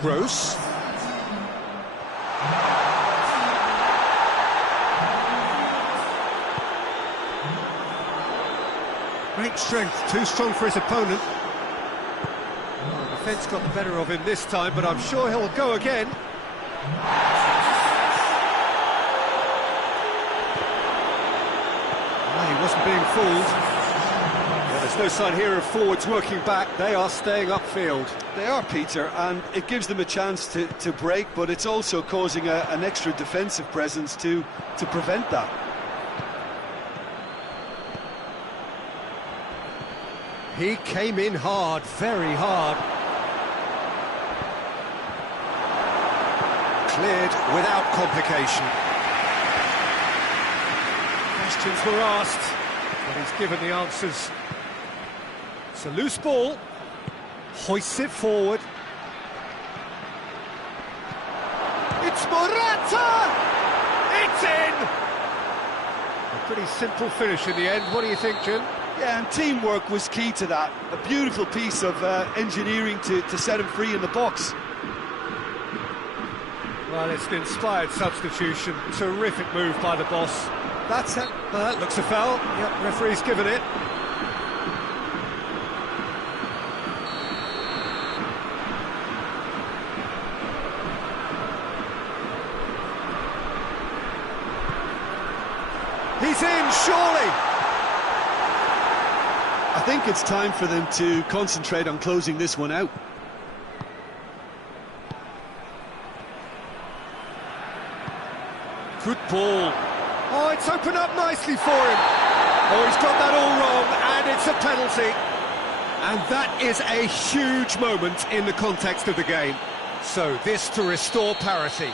Gross. Great strength, too strong for his opponent. Oh, the defence got the better of him this time, but I'm sure he'll go again. He wasn't being fooled. Yeah, There's no sign here of forwards working back, they are staying upfield. They are, Peter, and it gives them a chance to break, but it's also causing an extra defensive presence to prevent that. He came in hard, very hard. Cleared without complication. Questions were asked, but he's given the answers. It's a loose ball. Hoists it forward. It's Morata! It's in! A pretty simple finish in the end. What do you think, Jim? Yeah, and teamwork was key to that. A beautiful piece of engineering to set him free in the box. Well, it's an inspired substitution. Terrific move by the boss. That's it. Well, that looks a foul. Yep, referee's given it. He's in, surely! I think it's time for them to concentrate on closing this one out. Good ball. Oh, it's opened up nicely for him. Oh, he's got that all wrong, and it's a penalty. And that is a huge moment in the context of the game. So, this to restore parity.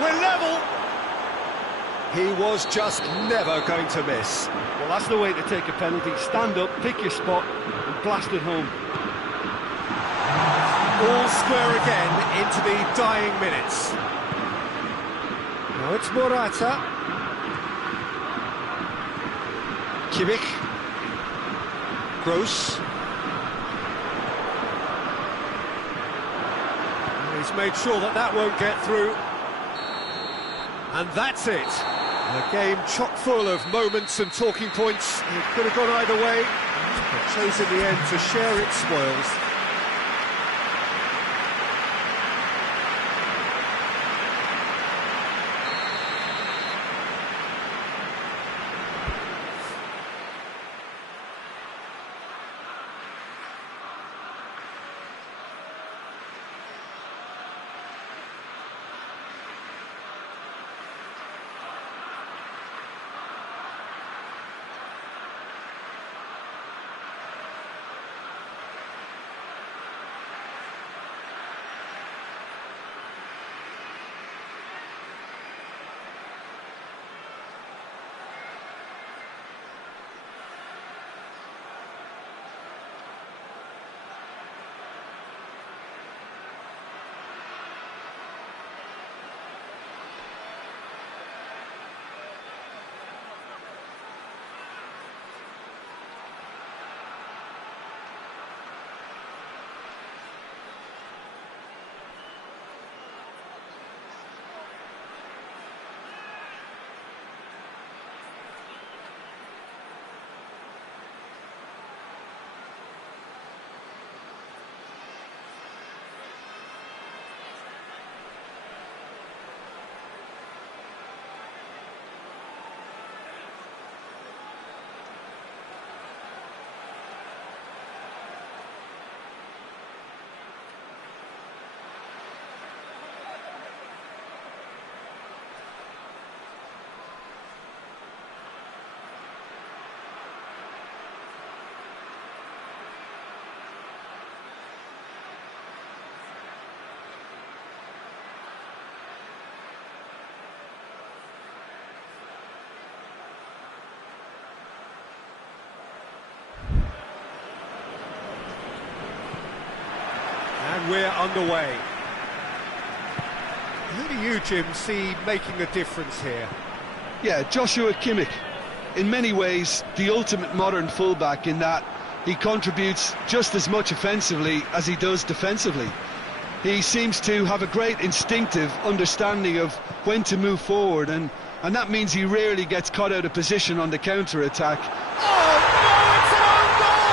We're level. He was just never going to miss. Well, that's the way to take a penalty. Stand up, pick your spot, and blast it home. All square again into the dying minutes. Now it's Morata. Kimmich. Gross. He's made sure that won't get through. And that's it. A game chock full of moments and talking points. It could have gone either way, but chose in the end to share its spoils. And we're underway. Who do you, Jim, see making a difference here? Yeah, Joshua Kimmich. In many ways, the ultimate modern fullback in that he contributes just as much offensively as he does defensively. He seems to have a great instinctive understanding of when to move forward, and that means he rarely gets caught out of position on the counter-attack. Oh, no, it's an own goal!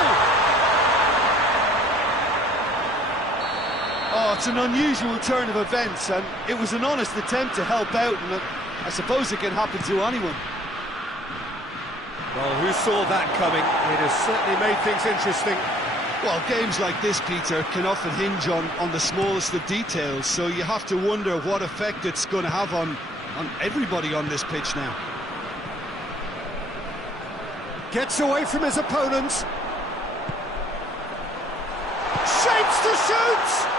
That's an unusual turn of events, and it was an honest attempt to help out, and I suppose it can happen to anyone. Well, who saw that coming? It has certainly made things interesting. Well, games like this, Peter, can often hinge on the smallest of details, so you have to wonder what effect it's going to have on everybody on this pitch now. Gets away from his opponent. Shapes to shoot!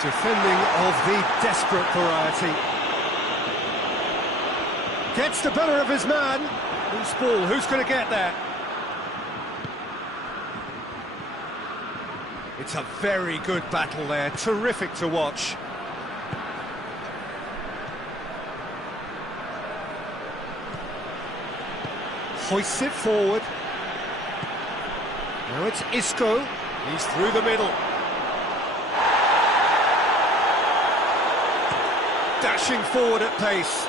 Defending of the desperate variety. Gets the better of his man. Loose ball, who's going to get there? It's a very good battle there, terrific to watch. Hoists it forward. Now it's Isco, he's through the middle. Dashing forward at pace.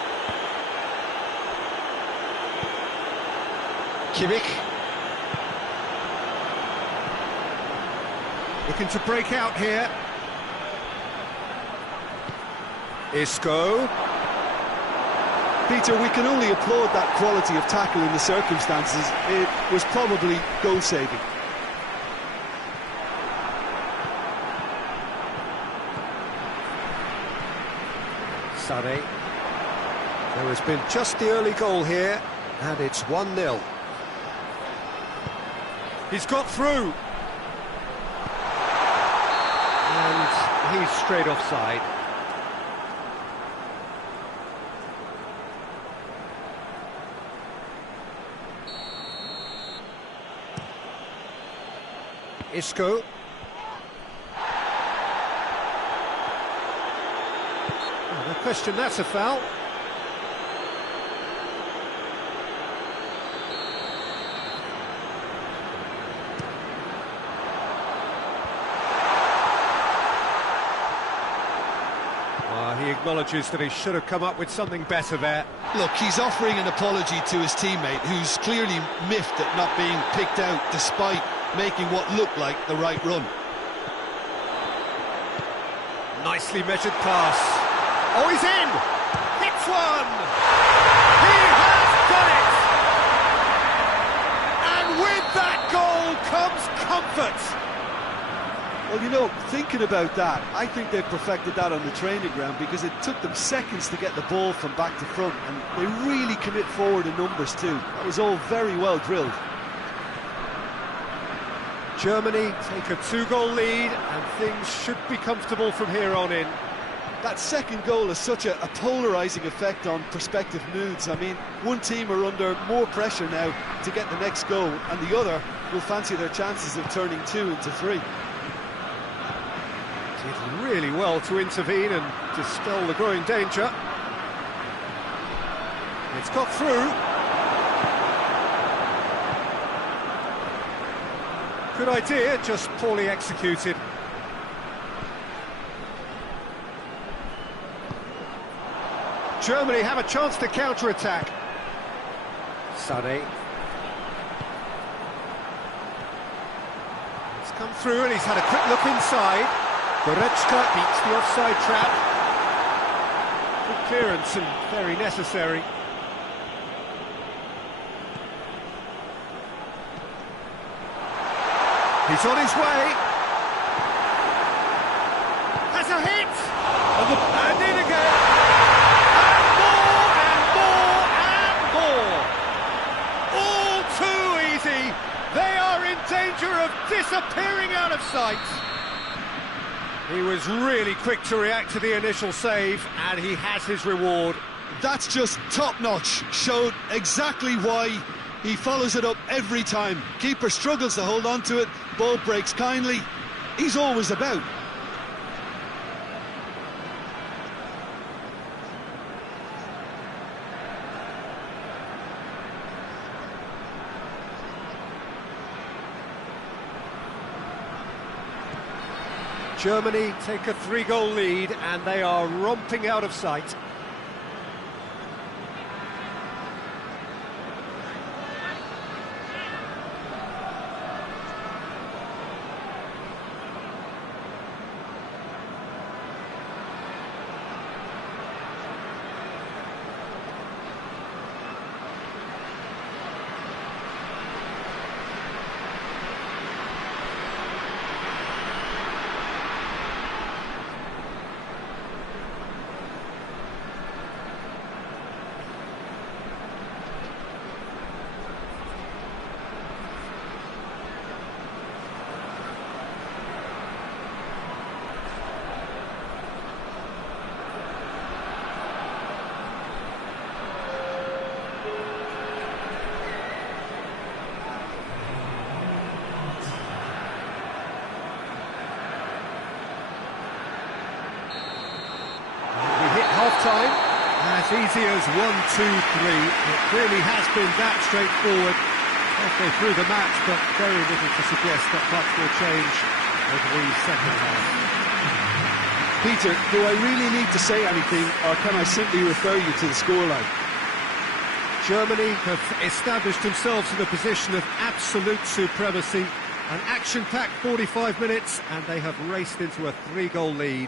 Kimmich. Looking to break out here. Isco. Peter, we can only applaud that quality of tackle in the circumstances. It was probably goal-saving. Sané. There has been just the early goal here, and it's 1-0. He's got through. And he's straight offside. Isco. No question, that's a foul. He acknowledges that he should have come up with something better there. Look, he's offering an apology to his teammate, who's clearly miffed at not being picked out despite making what looked like the right run. Nicely measured pass. Oh, he's in! Hits one! He has done it! And with that goal comes comfort! Well, you know, thinking about that, I think they perfected that on the training ground because it took them seconds to get the ball from back to front, and they really commit forward in numbers too. That was all very well drilled. Germany take a 2-goal lead, and things should be comfortable from here on in. That second goal has such a polarising effect on prospective moods. I mean, one team are under more pressure now to get the next goal, and the other will fancy their chances of turning 2 into 3. Did really well to intervene and dispel the growing danger. It's got through. Good idea, just poorly executed. Germany have a chance to counter-attack. Sané. It's come through and he's had a quick look inside. Goretzka beats the offside trap. Good clearance and very necessary. He's on his way. Has a hit! And in again! And more, and more, and more! All too easy! They are in danger of disappearing out of sight! He was really quick to react to the initial save, and he has his reward. That's just top-notch. Showed exactly why he follows it up every time. Keeper struggles to hold on to it, ball breaks kindly. He's always about. Germany take a 3-goal lead and they are romping out of sight. Time. As easy as 1, 2, 3. It really has been that straightforward halfway through the match, but very little to suggest that much will change over the second half. Peter, do I really need to say anything, or can I simply refer you to the scoreline? Germany have established themselves in a position of absolute supremacy. An action-packed 45 minutes, and they have raced into a 3-goal lead.